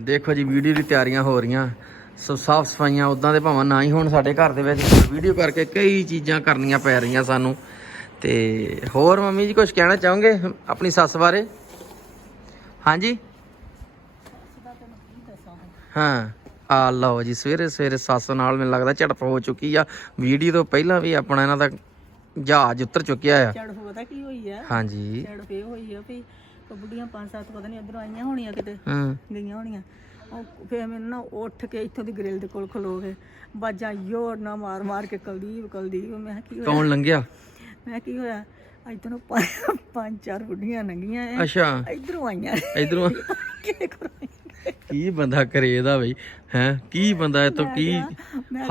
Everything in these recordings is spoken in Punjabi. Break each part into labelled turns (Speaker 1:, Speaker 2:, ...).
Speaker 1: ਦੇਖੋ ਜੀ ਵੀਡੀਓ ਦੀ ਤਿਆਰੀਆਂ ਹੋ ਰਹੀਆਂ। ਸੋ ਸਾਫ਼ ਸਫਾਈਆਂ ਉਦਾਂ ਦੇ ਭਾਵੇਂ ਨਾ ਹੀ ਹੋਣ ਸਾਡੇ ਘਰ ਦੇ ਵਿੱਚ। ਵੀਡੀਓ ਕਰਕੇ ਕਈ ਚੀਜ਼ਾਂ ਕਰਨੀਆਂ ਪੈ ਰਹੀਆਂ ਸਾਨੂੰ। ਤੇ ਹੋਰ ਮੰਮੀ ਜੀ ਕੁਝ ਕਹਿਣਾ ਚਾਹੋਗੇ ਆਪਣੀ ਸੱਸ ਬਾਰੇ? ਹਾਂਜੀ? ਹਾਂ। ਆ ਲਓ ਜੀ ਸਵੇਰੇ ਸਵੇਰੇ ਸੱਸ ਨਾਲ ਮੈਨੂੰ ਲੱਗਦਾ ਝੜਪ ਹੋ ਚੁੱਕੀ ਆ। ਵੀਡੀਓ ਤੋਂ ਪਹਿਲਾਂ ਵੀ ਆਪਣਾ ਇਹਨਾਂ ਦਾ ਜਹਾਜ਼ ਉੱਤਰ ਚੁੱਕਿਆ ਆ।
Speaker 2: ਚੜ ਪਤਾ ਕੀ ਹੋਈ ਆ?
Speaker 1: ਹਾਂਜੀ।
Speaker 2: ਫੇ ਹੋਈ ਆ ਵੀ ਉਹ ਬੁੱਢੀਆਂ ਪੰਜ ਸੱਤ ਪਤਾ ਨਹੀਂ ਇਧਰੋਂ ਆਈਆਂ ਹੋਣੀਆਂ ਕਿਤੇ
Speaker 1: ਹੂੰ।
Speaker 2: ਗਈਆਂ ਹੋਣੀਆਂ। ਉਹ ਫੇਰ ਮੈਨੂੰ ਨਾ ਉੱਠ ਕੇ ਇੱਥੋਂ ਦੀ ਗ੍ਰਿਲ ਦੇ ਕੋਲ ਖਲੋ ਗਏ। ਬਾਜਾਂ ਯੋਰ ਨਾ ਮਾਰ ਮਾਰ ਕੇ ਕੁਲਦੀਪ ਕੁਲਦੀਪ ਮੈਂ ਕਿਹਾ ਕੀ ਹੋਇਆ?
Speaker 1: ਕੌਣ ਲੰਘਿਆ?
Speaker 2: ਮੈਂ ਕੀ ਹੋਇਆ? ਇੱਧਰੋਂ ਪੰਜ ਚਾਰ ਬੁੱਢੀਆਂ ਲੰਗੀਆਂ ਐ।
Speaker 1: ਅੱਛਾ।
Speaker 2: ਇਧਰੋਂ ਆਈਆਂ।
Speaker 1: ਇਧਰੋਂ
Speaker 2: ਕੀ ਕਰਾਂ
Speaker 1: ਕੀ ਬੰਦਾ ਕਰੇ ਇਹਦਾ ਬਈ? ਹੈ? ਕੀ ਬੰਦਾ ਇਹ ਤੋਂ ਕੀ?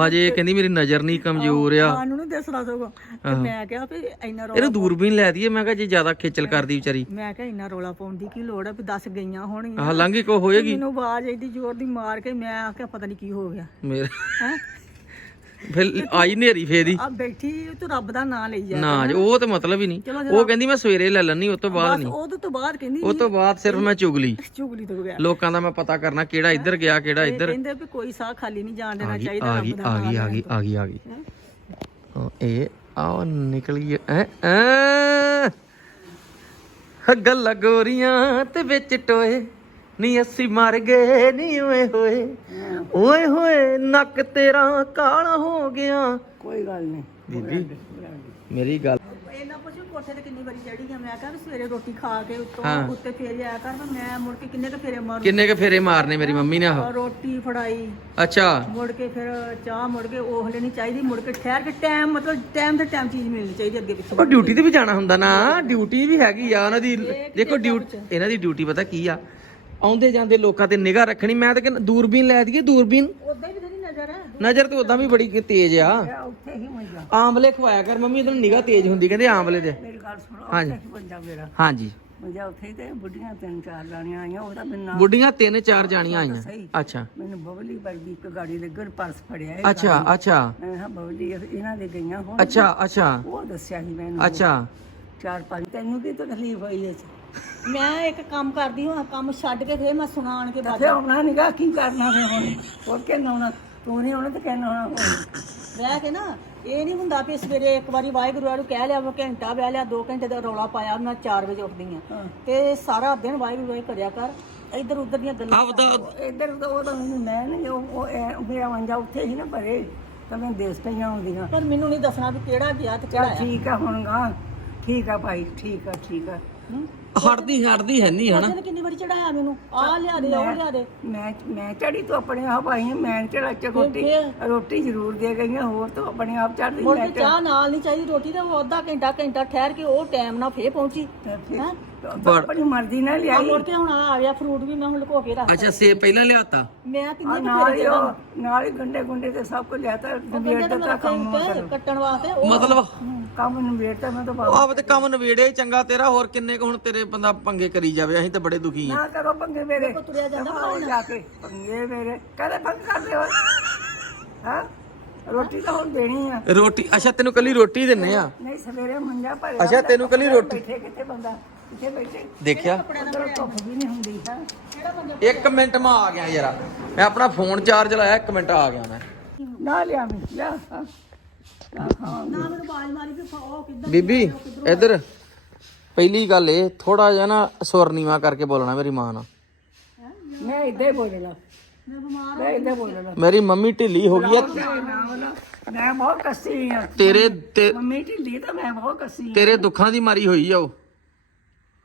Speaker 1: ਹਜੇ ਇਹ ਕਹਿੰਦੀ ਮੇਰੀ ਨਜ਼ਰ ਨਹੀਂ ਕਮਜ਼ੋਰ ਆ।
Speaker 2: ਸਾਨੂੰ ਨੂੰ ਦੱਸਣਾ ਸਗੋਂ। ਤੇ ਮੈਂ ਕਿਹਾ ਵੀ ਇੰਨਾ ਰੌਲਾ
Speaker 1: ਇਹਨੂੰ ਦੂਰਬੀਨ ਲੈ ਦਈਏ ਮੈਂ ਕਿਹਾ ਜੇ ਜ਼ਿਆਦਾ ਖੇਚਲ ਕਰਦੀ ਵਿਚਾਰੀ।
Speaker 2: ਮੈਂ ਕਿਹਾ ਇੰਨਾ ਰੌਲਾ ਪਾਉਣ ਦੀ ਕੀ ਲੋੜ ਹੈ ਵੀ 10 ਗਈਆਂ ਹੋਣਗੀਆਂ।
Speaker 1: ਆਹ ਲੰਘੀ ਕੋ ਹੋਏਗੀ।
Speaker 2: ਮੈਨੂੰ ਆਵਾਜ਼ ਐਡੀ ਜ਼ੋਰ ਦੀ ਮਾਰ ਕੇ ਮੈਂ ਆਖਿਆ ਪਤਾ ਨਹੀਂ ਕੀ ਹੋ ਗਿਆ।
Speaker 1: ਮੇਰੇ
Speaker 2: ਹੈ?
Speaker 1: ਫਿਰ ਆਈ ਨੇਰੀ ਫੇਰੀ।
Speaker 2: ਆ ਬੈਠੀ ਤੂੰ ਰੱਬ ਦਾ ਨਾਮ ਲਈ ਜਾ
Speaker 1: ਨਾ ਜੀ, ਉਹ ਤੇ ਮਤਲਬ ਹੀ ਨਹੀਂ। ਉਹ ਕਹਿੰਦੀ ਮੈਂ ਸਵੇਰੇ ਲੈ ਲੈਣੀ ਉਸ ਤੋਂ ਬਾਅਦ
Speaker 2: ਬਸ
Speaker 1: ਨਹੀਂ।
Speaker 2: ਉਹਦੇ ਤੋਂ ਬਾਅਦ ਕਹਿੰਦੀ
Speaker 1: ਉਸ ਤੋਂ ਬਾਅਦ ਸਿਰਫ ਮੈਂ ਚੁਗਲੀ।
Speaker 2: ਚੁਗਲੀ ਤੋਂ ਗਿਆ
Speaker 1: ਲੋਕਾਂ ਦਾ ਮੈਂ ਪਤਾ ਕਰਨਾ ਕਿਹੜਾ ਇੱਧਰ ਗਿਆ ਕਿਹੜਾ ਇੱਧਰ।
Speaker 2: ਕਹਿੰਦੇ ਵੀ ਕੋਈ ਸਾਹ ਖਾਲੀ ਨਹੀਂ ਜਾਣ ਦੇਣਾ
Speaker 1: ਆ ਗਈ
Speaker 2: ਚਾਹੀਦਾ
Speaker 1: ਆ ਗਈ
Speaker 2: ਰੱਬ ਦਾ
Speaker 1: ਆ ਗਈ ਆ ਗਈ ਆ ਗਈ ਆ ਗਈ। ਉਹ ਇਹ ਆਓ ਨਿਕਲੀ ਐ ਐ ਗੱਲਾਂ ਗੋਰੀਆਂ ਤੇ ਵਿੱਚ ਟੋਏ। ਨੀ ਅਸੀਂ ਮਰ ਗਏ ਨੀ ਓਏ ਹੋਏ। ਓਏ ਹੋਏ ਨੱਕ ਤੇਰਾ ਕਾਲਾ ਹੋ ਗਿਆ।
Speaker 2: ਕੋਈ ਗੱਲ ਨਹੀਂ
Speaker 1: ਬੀਬੀ ਮੇਰੀ ਗੱਲ
Speaker 2: ਇਹਨਾਂ ਪੁੱਛੋ ਕੋਠੇ ਤੇ ਕਿੰਨੀ ਵਾਰੀ ਚੜੀ ਆ? ਮੈਂ ਕਿਹਾ ਵੀ ਸਵੇਰੇ ਰੋਟੀ ਖਾ ਕੇ ਉੱਤੋਂ
Speaker 1: ਹਾਂ।
Speaker 2: ਉੱਤੇ ਫੇਰ ਆਇਆ ਕਰ ਵੀ ਮੈਂ ਮੁੜ ਕੇ ਕਿੰਨੇ ਕੁ ਫੇਰੇ ਮਾਰੂ?
Speaker 1: ਕਿੰਨੇ ਕ ਫੇਰੇ ਮਾਰਨੇ ਮੇਰੀ ਮੰਮੀ ਨੇ ਆਹ?
Speaker 2: ਰੋਟੀ ਫੜਾਈ।
Speaker 1: ਅੱਛਾ।
Speaker 2: ਮੁੜ ਕੇ ਫਿਰ ਚਾਹ ਮੁੜ ਕੇ ਉਹ ਹਲੇ ਨਹੀਂ ਚਾਹੀਦੀ ਮੁੜ ਕੇ ਠਹਿਰ ਕੇ ਟਾਈਮ ਮਤਲਬ ਟਾਈਮ ਤੇ ਟਾਈਮ ਚੀਜ਼ ਮਿਲਣੀ ਚਾਹੀਦੀ ਅੱਗੇ ਪਿੱਛੇ।
Speaker 1: ਉਹ ਡਿਊਟੀ ਤੇ ਵੀ ਜਾਣਾ ਹੁੰਦਾ ਨਾ ਡਿਊਟੀ ਵੀ ਹੈਗੀ ਆ ਉਹਨਾਂ ਦੀ ਦੇਖੋ ਡਿਊਟੀ ਇਹਨਾਂ ਦੀ ਡਿਊਟੀ ਪਤਾ ਕੀ ਆ? ਆਉਂਦੇ ਜਾਂਦੇ ਲੋਕਾਂ ਤੇ ਨਿਗਾਹ ਰੱਖਣੀ ਮੈਂ ਤਾਂ ਕਹਿੰਦਾ ਦੂਰਬੀਨ ਲੈ ਦਈਏ ਦੂਰਬੀਨ।
Speaker 2: ਉਦਾਂ ਹੀ ਤੇਰੀ ਨਜ਼ਰ ਹੈ
Speaker 1: ਨਜ਼ਰ ਤੇ ਉਦਾਂ ਵੀ ਬੜੀ ਤੇਜ਼ ਆ।
Speaker 2: ਉੱਥੇ ਹੀ ਮੰਜਾ
Speaker 1: ਆਂਵਲੇ ਖਵਾਇਆ ਕਰ ਮੰਮੀ ਇਹਨੂੰ ਨਿਗਾਹ ਤੇਜ਼ ਹੁੰਦੀ ਕਹਿੰਦੇ ਆਂਵਲੇ ਦੇ।
Speaker 2: ਮੇਰੀ ਗੱਲ ਸੁਣੋ
Speaker 1: ਹਾਂਜੀ।
Speaker 2: ਮੰਜਾ ਮੇਰਾ।
Speaker 1: ਹਾਂਜੀ।
Speaker 2: ਮੰਜਾ ਉੱਥੇ ਹੀ ਤੇ ਬੁੱਢੀਆਂ ਤਿੰਨ ਚਾਰ ਲਾਣੀਆਂ ਆਈਆਂ ਉਹਦਾ ਮੈਨੂੰ
Speaker 1: ਬੁੱਢੀਆਂ ਤਿੰਨ ਚਾਰ ਜਾਣੀਆਂ ਆਈਆਂ। ਅੱਛਾ।
Speaker 2: ਮੈਨੂੰ ਬਬਲੀ ਵਰਗੀ ਇੱਕ ਗਾੜੀ ਗੜ ਪਰਸ ਫੜਿਆ ਇਹ
Speaker 1: ਅੱਛਾ ਅੱਛਾ।
Speaker 2: ਕਿਹਾ ਬਬਲੀ ਇਹਨਾਂ ਦੇ ਗਈਆਂ ਹੁਣ
Speaker 1: ਅੱਛਾ ਅੱਛਾ।
Speaker 2: ਉਹ ਦੱਸਿਆ ਸੀ ਮੈਨੂੰ।
Speaker 1: ਅੱਛਾ।
Speaker 2: ਚਾਰ ਪੰਜ ਤੈਨੂੰ ਕੀ ਤਕਲੀਫ ਹੋਈ ਮੈਂ ਇੱਕ ਕੰਮ ਕਰਦੀ ਹਾਂ ਕੰਮ ਛੱਡ ਕੇ ਫੇਰ ਮੈਂ ਸੁਣਾਣ ਕੇ ਬਾਅਦ ਆਉਣਾ ਨਹੀਂਗਾ ਕੀ ਕਰਨਾ ਫੇਰ ਹੁਣ? ਹੋਰ ਕਿ ਆਉਣਾ? ਤੂੰ ਨਹੀਂ ਆਉਣਾ ਤੇ ਕਹਿਣਾ ਆਉਣਾ ਰਹਿ ਕੇ ਨਾ ਇਹ ਨਹੀਂ ਹੁੰਦਾ ਵੀ ਸਵੇਰੇ ਇੱਕ ਵਾਰੀ ਵਾਹਿਗੁਰੂ ਵਾਹਿਗੁਰੂ ਕਹਿ ਲਿਆ ਵਾ ਘੰਟਾ ਬਹਿ ਲਿਆ 2 ਘੰਟੇ ਦਾ ਰੌਲਾ ਪਾਇਆ ਮੈਂ 4 ਵਜੇ ਉੱਠਦੀ ਆ ਤੇ ਸਾਰਾ ਦਿਨ ਵਾਹਿਗੁਰੂ ਵਾਹਿਗੁਰੂ ਕਰਿਆ ਕਰ ਇੱਧਰ ਉੱਧਰ ਦੀਆਂ ਗੱਲਾਂ
Speaker 1: ਆਪਦਾ
Speaker 2: ਇੱਧਰ ਉਹ ਤਾਂ ਮੈਨੂੰ ਮੈਂ ਨਹੀਂ ਉਹ ਉਹ ਐਂ ਮੇਰਾ ਮੰਜਾ ਉੱਥੇ ਹੀ ਨਾ ਭਰੇ ਤਾਂ ਮੈਂ ਦੇਸ ਪਈਆਂ ਹੁੰਦੀਆਂ ਪਰ ਮੈਨੂੰ ਨਹੀਂ ਦੱਸਣਾ ਵੀ ਕਿਹੜਾ ਗਿਆ ਤੇ ਕਿਹੜਾ ਠੀਕ ਆ ਹੁਣ ਗਾ ਠੀਕ ਆ ਭਾਈ ਠੀਕ ਆ ਠੀਕ ਆ।
Speaker 1: ਹਟਦੀ ਹਟਦੀ ਹੈ ਨਹੀਂ ਹਨਾ?
Speaker 2: ਉਹਨੇ ਕਿੰਨੀ ਵਾਰੀ ਚੜਾਇਆ ਮੈਨੂੰ? ਆ ਲਿਆ ਦੇ ਉਹ ਲਿਆ ਦੇ। ਮੈਂ ਮੈਂ ਚੜੀ ਤੂੰ ਆਪਣੇ ਆਪ ਆਈ ਮੈਂ ਚੜਾ ਚ ਰੋਟੀ ਰੋਟੀ ਜ਼ਰੂਰ ਦੇ ਗਈਆਂ ਹੋਰ ਤੂੰ ਆਪਣੇ ਆਪ ਚੜਦੀ ਮੈਂ ਚਾਹ ਨਾਲ ਨਹੀਂ ਚਾਹੀਦੀ ਰੋਟੀ ਤੇ ਉਹ ਅੱਧਾ ਘੰਟਾ ਘੰਟਾ ਠਹਿਰ ਕੇ ਉਹ ਟਾਈਮ ਨਾਲ ਫੇਰ ਪਹੁੰਚੀ। ਹੈ? ਆਪਣੀ ਮਰਜ਼ੀ ਨਾਲ ਲਿਆਈ। ਮੁੜ ਕੇ ਹੁਣ ਆ ਗਿਆ ਫਰੂਟ ਵੀ ਮੈਂ ਹੁਣ ਲੁਕੋ ਕੇ ਰੱਖ
Speaker 1: ਅੱਛਾ ਸੇਬ ਪਹਿਲਾਂ ਲਿਆਤਾ?
Speaker 2: ਮੈਂ ਕਿੰਨੇ ਨਾਲ ਹੀ ਉਹ- ਨਾਲ ਹੀ ਗੰਡੇ ਗੁੰਡੇ ਤੇ ਸਭ ਕੁਝ ਲਿਆਤਾ ਨਵੇੜ ਦਾ ਕੰਮ ਕੱਟਣ ਵਾਸਤੇ
Speaker 1: ਮਤਲਬ
Speaker 2: ਕੰਮ ਨਵੇੜਤਾ ਮੈਂ ਤਾਂ
Speaker 1: ਆਪ ਤੇ ਕੰਮ ਨਵੇੜੇ ਹੀ ਚੰਗਾ ਤੇਰਾ ਹੋਰ ਕਿੰਨੇ ਕੁ ਹੁਣ ਤੇਰੇ ਬੰਦਾ ਪੰਗੇ ਕਰੀ ਜਾਵੇ ਅਸੀਂ ਤਾਂ ਬੜੇ ਦੁਖੀ ਆ
Speaker 2: ਨਾ ਕਰੋ ਪੰਗੇ ਮੇਰੇ। ਤੁਰਿਆ ਜਾਂਦਾ ਜਾ ਕੇ। ਪੰਗੇ ਮੇਰੇ। ਕਦੇ ਪੰਗ ਕਰਦੇ ਹੋ? ਹਾਂ? ਰੋਟੀ ਤਾਂ ਹੁਣ ਦੇਣੀ ਆ।
Speaker 1: ਰੋਟੀ ਅੱਛਾ ਤੈਨੂੰ ਕੱਲੀ ਰੋਟੀ ਦਿੰਨੇ ਆ?
Speaker 2: ਨਹੀਂ ਸਵੇਰੇ ਮੰਜਾ ਭਰਿਆ
Speaker 1: ਅੱਛਾ ਤੈਨੂੰ ਕੱਲੀ ਰੋਟੀ?
Speaker 2: ਬੈਠੇ ਕਿੱਥੇ ਬੰਦਾ? ਕਿੱਥੇ ਬੈਠੇ।
Speaker 1: ਦੇਖਿਆ?
Speaker 2: ਅੰਦਰ ਧੁੱਪ ਵੀ ਨਹੀਂ ਹੁੰਦੀ ਹਾਂ। ਕਿਹੜਾ ਬੰਦਾ
Speaker 1: ਇੱਕ ਮਿੰਟ ਮੈਂ ਆ ਗਿਆ ਯਾਰਾ। ਮੈਂ ਆਪਣਾ ਫੋਨ ਚਾਰਜ ਲਾਇਆ ਇੱਕ ਮਿੰਟ ਆ ਗਿਆ ਮੈਂ।
Speaker 2: ਨਾ ਲਿਆ ਮੈਂ। ਲਿਆ ਹਾਂ। ਨਾ ਮੈਨੂੰ ਬਾਜ ਮਾਰੀ ਵੀ ਉਹ ਕਿੱਦਾਂ
Speaker 1: ਬੀਬੀ ਇੱਧਰ। ਪਹਿਲੀ ਗੱਲ ਇਹ ਥੋੜਾ ਜਿਹਾ ਨਾ ਸੁਰ ਨੀਵਾ ਕਰਕੇ ਬੋਲਣਾ ਮੇਰੀ ਮਾਂ ਨਾਲ।
Speaker 2: ਮੈਂ ਇੱਦਾਂ ਹੀ ਬੋਲਣਾ ਮੈਂ ਬਿਮਾਰ ਮੈਂ ਇੱਦਾਂ ਬੋਲਣਾ
Speaker 1: ਮੇਰੀ ਮੰਮੀ ਢਿੱਲੀ ਹੋ ਗਈ ਆ।
Speaker 2: ਮੈਂ ਬਹੁਤ ਕੱਸੀ ਆ।
Speaker 1: ਤੇਰੇ ਤੇ
Speaker 2: ਮੰਮੀ ਢਿੱਲੀ ਤਾਂ ਮੈਂ ਬਹੁਤ ਕੱਸੀ
Speaker 1: ਤੇਰੇ ਦੁੱਖਾਂ ਦੀ ਮਾਰੀ ਹੋਈ ਆ ਉਹ।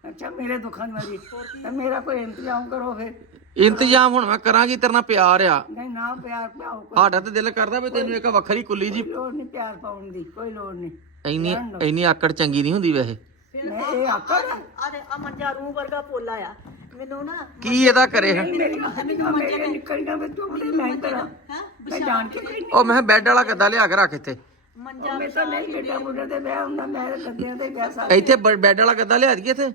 Speaker 2: ਅੱਛਾ ਮੇਰੇ ਦੁੱਖਾਂ ਦੀ ਤਾਂ ਮੇਰਾ ਕੋਈ ਇੰਤਜ਼ਾਮ ਕਰੋ ਫਿਰ।
Speaker 1: ਇੰਤਜ਼ਾਮ ਹੁਣ ਮੈਂ ਕਰਾਂਗੀ ਤੇਰੇ ਨਾਲ ਪਿਆਰ ਆ।
Speaker 2: ਨਹੀਂ ਨਾ ਪਿਆਰ ਪਾਓ ਕੋਈ
Speaker 1: ਸਾਡਾ ਤੇ ਦਿਲ ਕਰਦਾ ਵੀ ਤੈਨੂੰ ਇੱਕ ਵੱਖਰੀ ਕੁੱਲੀ ਜੀ
Speaker 2: ਲੋੜ ਨਹੀਂ ਪਿਆਰ ਪਾਉਣ ਦੀ ਕੋਈ ਲੋੜ ਨਹੀਂ।
Speaker 1: ਇੰਨੀ ਇੰਨੀ ਆਕੜ ਚੰਗੀ ਨਹੀਂ ਹੁੰਦੀ ਵੈਸੇ।
Speaker 2: ਮੈਂ ਇਹ ਆਕੜ ਆ। ਦੇ ਆ ਮੰਜਾ ਰੂ ਵਰਗਾ ਪੋਲਾ ਆ। ਮੈਨੂੰ ਨਾ
Speaker 1: ਕੀ ਇਹਦਾ ਕਰੇ ਹੈ?
Speaker 2: ਮੇਰੀ ਨਿਕਲ ਮੇਰੇ ਨਿਕਲੀਆਂ ਵਿੱਚ ਉਹਦੇ ਮੈਂ ਕਰਾਂ? ਮੈਂ ਜਾਣ ਕੇ ਕੋਈ
Speaker 1: ਉਹ ਮੈਂ ਕਿਹਾ ਬੈੱਡ ਵਾਲਾ ਗੱਦਾ ਲਿਆ ਕੇ ਰੱਖ ਇੱਥੇ।
Speaker 2: ਮੰਜਾ ਮੈਂ ਤਾਂ ਨਹੀਂ ਬੇਟਾ ਬੁੱਢੇ ਤੇ ਵਿਆਹ ਹੁੰਦਾ ਮੈਂ ਗੱਦਿਆਂ ਤੇ ਵਿਆਹ ਸਾ
Speaker 1: ਇੱਥੇ ਬ- ਬੈੱਡ ਵਾਲਾ ਗੱਦਾ ਲਿਆ ਦਈਏ ਇੱਥੇ?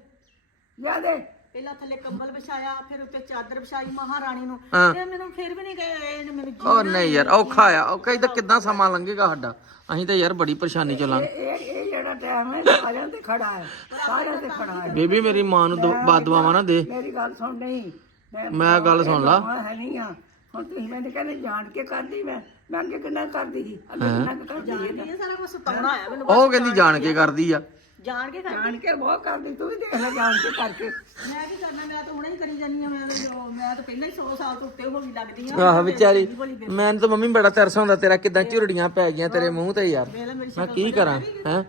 Speaker 2: ਯਾਦ ਪਹਿਲਾਂ ਥੱਲੇ ਕੰਬਲ ਵਿਛਾਇਆ ਫਿਰ ਉੱਤੇ ਚਾਦਰ ਵਿਛਾਈ ਮਹਾਰਾਣੀ ਨੂੰ।
Speaker 1: ਹਾਂ।
Speaker 2: ਤੇ ਮੈਨੂੰ ਫਿਰ ਵੀ ਨਹੀਂ ਗਏ ਇਹਨੇ ਮੈਨੂੰ
Speaker 1: ਉਹ ਨਹੀਂ ਯਾਰ ਔਖਾ ਆ। ਔਖਾ ਇਹਦਾ ਕਿੱਦਾਂ ਸਮਾਂ ਲੰਘੇਗਾ ਸਾਡਾ। ਅਸੀਂ ਤਾਂ ਯਾਰ ਬੜੀ ਪਰੇਸ਼ਾਨੀ ਚ ਲੰਘ
Speaker 2: ਇਹ ਇਹ ਜਿਹੜਾ ਟਾਈਮ ਹੈ ਸਾਰਿਆਂ ਤੇ ਖੜਾ ਹੈ। ਸਾਰਿਆਂ ਤੇ ਖੜਾ ਹੈ।
Speaker 1: ਬੇਬੀ ਮੇਰੀ ਮਾਂ ਨੂੰ ਦੋ- ਬਦਦੁਆਵਾਂ ਨਾ ਦੇ।
Speaker 2: ਮੇਰੀ ਗੱਲ ਸੁਣ ਨਹੀਂ।
Speaker 1: ਮੈਂ ਗੱਲ ਸੁਣ ਲਾ।
Speaker 2: ਹਾਂ ਹੈ ਨਹੀਂ ਆ। ਹੁਣ ਤੁਸੀਂ ਮੈਨੂੰ ਕਹਿੰਦੇ ਜਾਣ ਕੇ ਕਰਦੀ ਮੈਂ। ਮੈਂ ਅੱਗੇ ਕਿੰਨਾ ਕਰਦੀ ਸੀ? ਅੱਗੇ ਕਿੰਨਾ ਕੁ ਕਰਦੀ ਸੀ?
Speaker 3: ਇਹ ਸਾਰਾ ਕੁਝ ਸਤਾਉਣਾ ਆਇਆ ਮੈਨੂੰ
Speaker 1: ਉਹ ਕਹਿੰਦੀ ਜਾਣ ਕੇ ਕਰਦੀ ਆ।
Speaker 3: ਜਾਣ ਕੇ ਕਰ
Speaker 2: ਜਾਣ ਕੇ ਬਹੁਤ ਕਰਦੀ ਤੂੰ ਵੀ ਦੇਖ ਲੈ ਜਾਣ ਕੇ ਕਰਕੇ।
Speaker 3: ਮੈਂ ਕੀ ਕਰਨਾ ਮੈਂ ਤਾਂ ਹੁਣੇ ਹੀ ਕਰੀ ਜਾਨੀ ਆ ਮੈਂ ਤਾਂ ਜੋ- ਮੈਂ ਤਾਂ ਪਹਿਲਾਂ ਹੀ 100 ਸਾਲ ਤੋਂ ਉੱਤੇ ਹੋ ਗਈ ਲੱਗਦੀ ਆ
Speaker 1: ਆਹ ਵਿਚਾਰੀ ਮੈਨੂੰ ਤਾਂ ਮੰਮੀ ਬੜਾ ਤਰਸ ਆਉਂਦਾ ਤੇਰਾ ਕਿਦਾਂ ਝੁਰੜੀਆਂ ਪੈ ਗਈਆਂ ਤੇਰੇ ਮੂੰਹ ਤੇ ਯਾਰ। ਮੈਂ ਕੀ ਕਰਾਂ ਹੈ?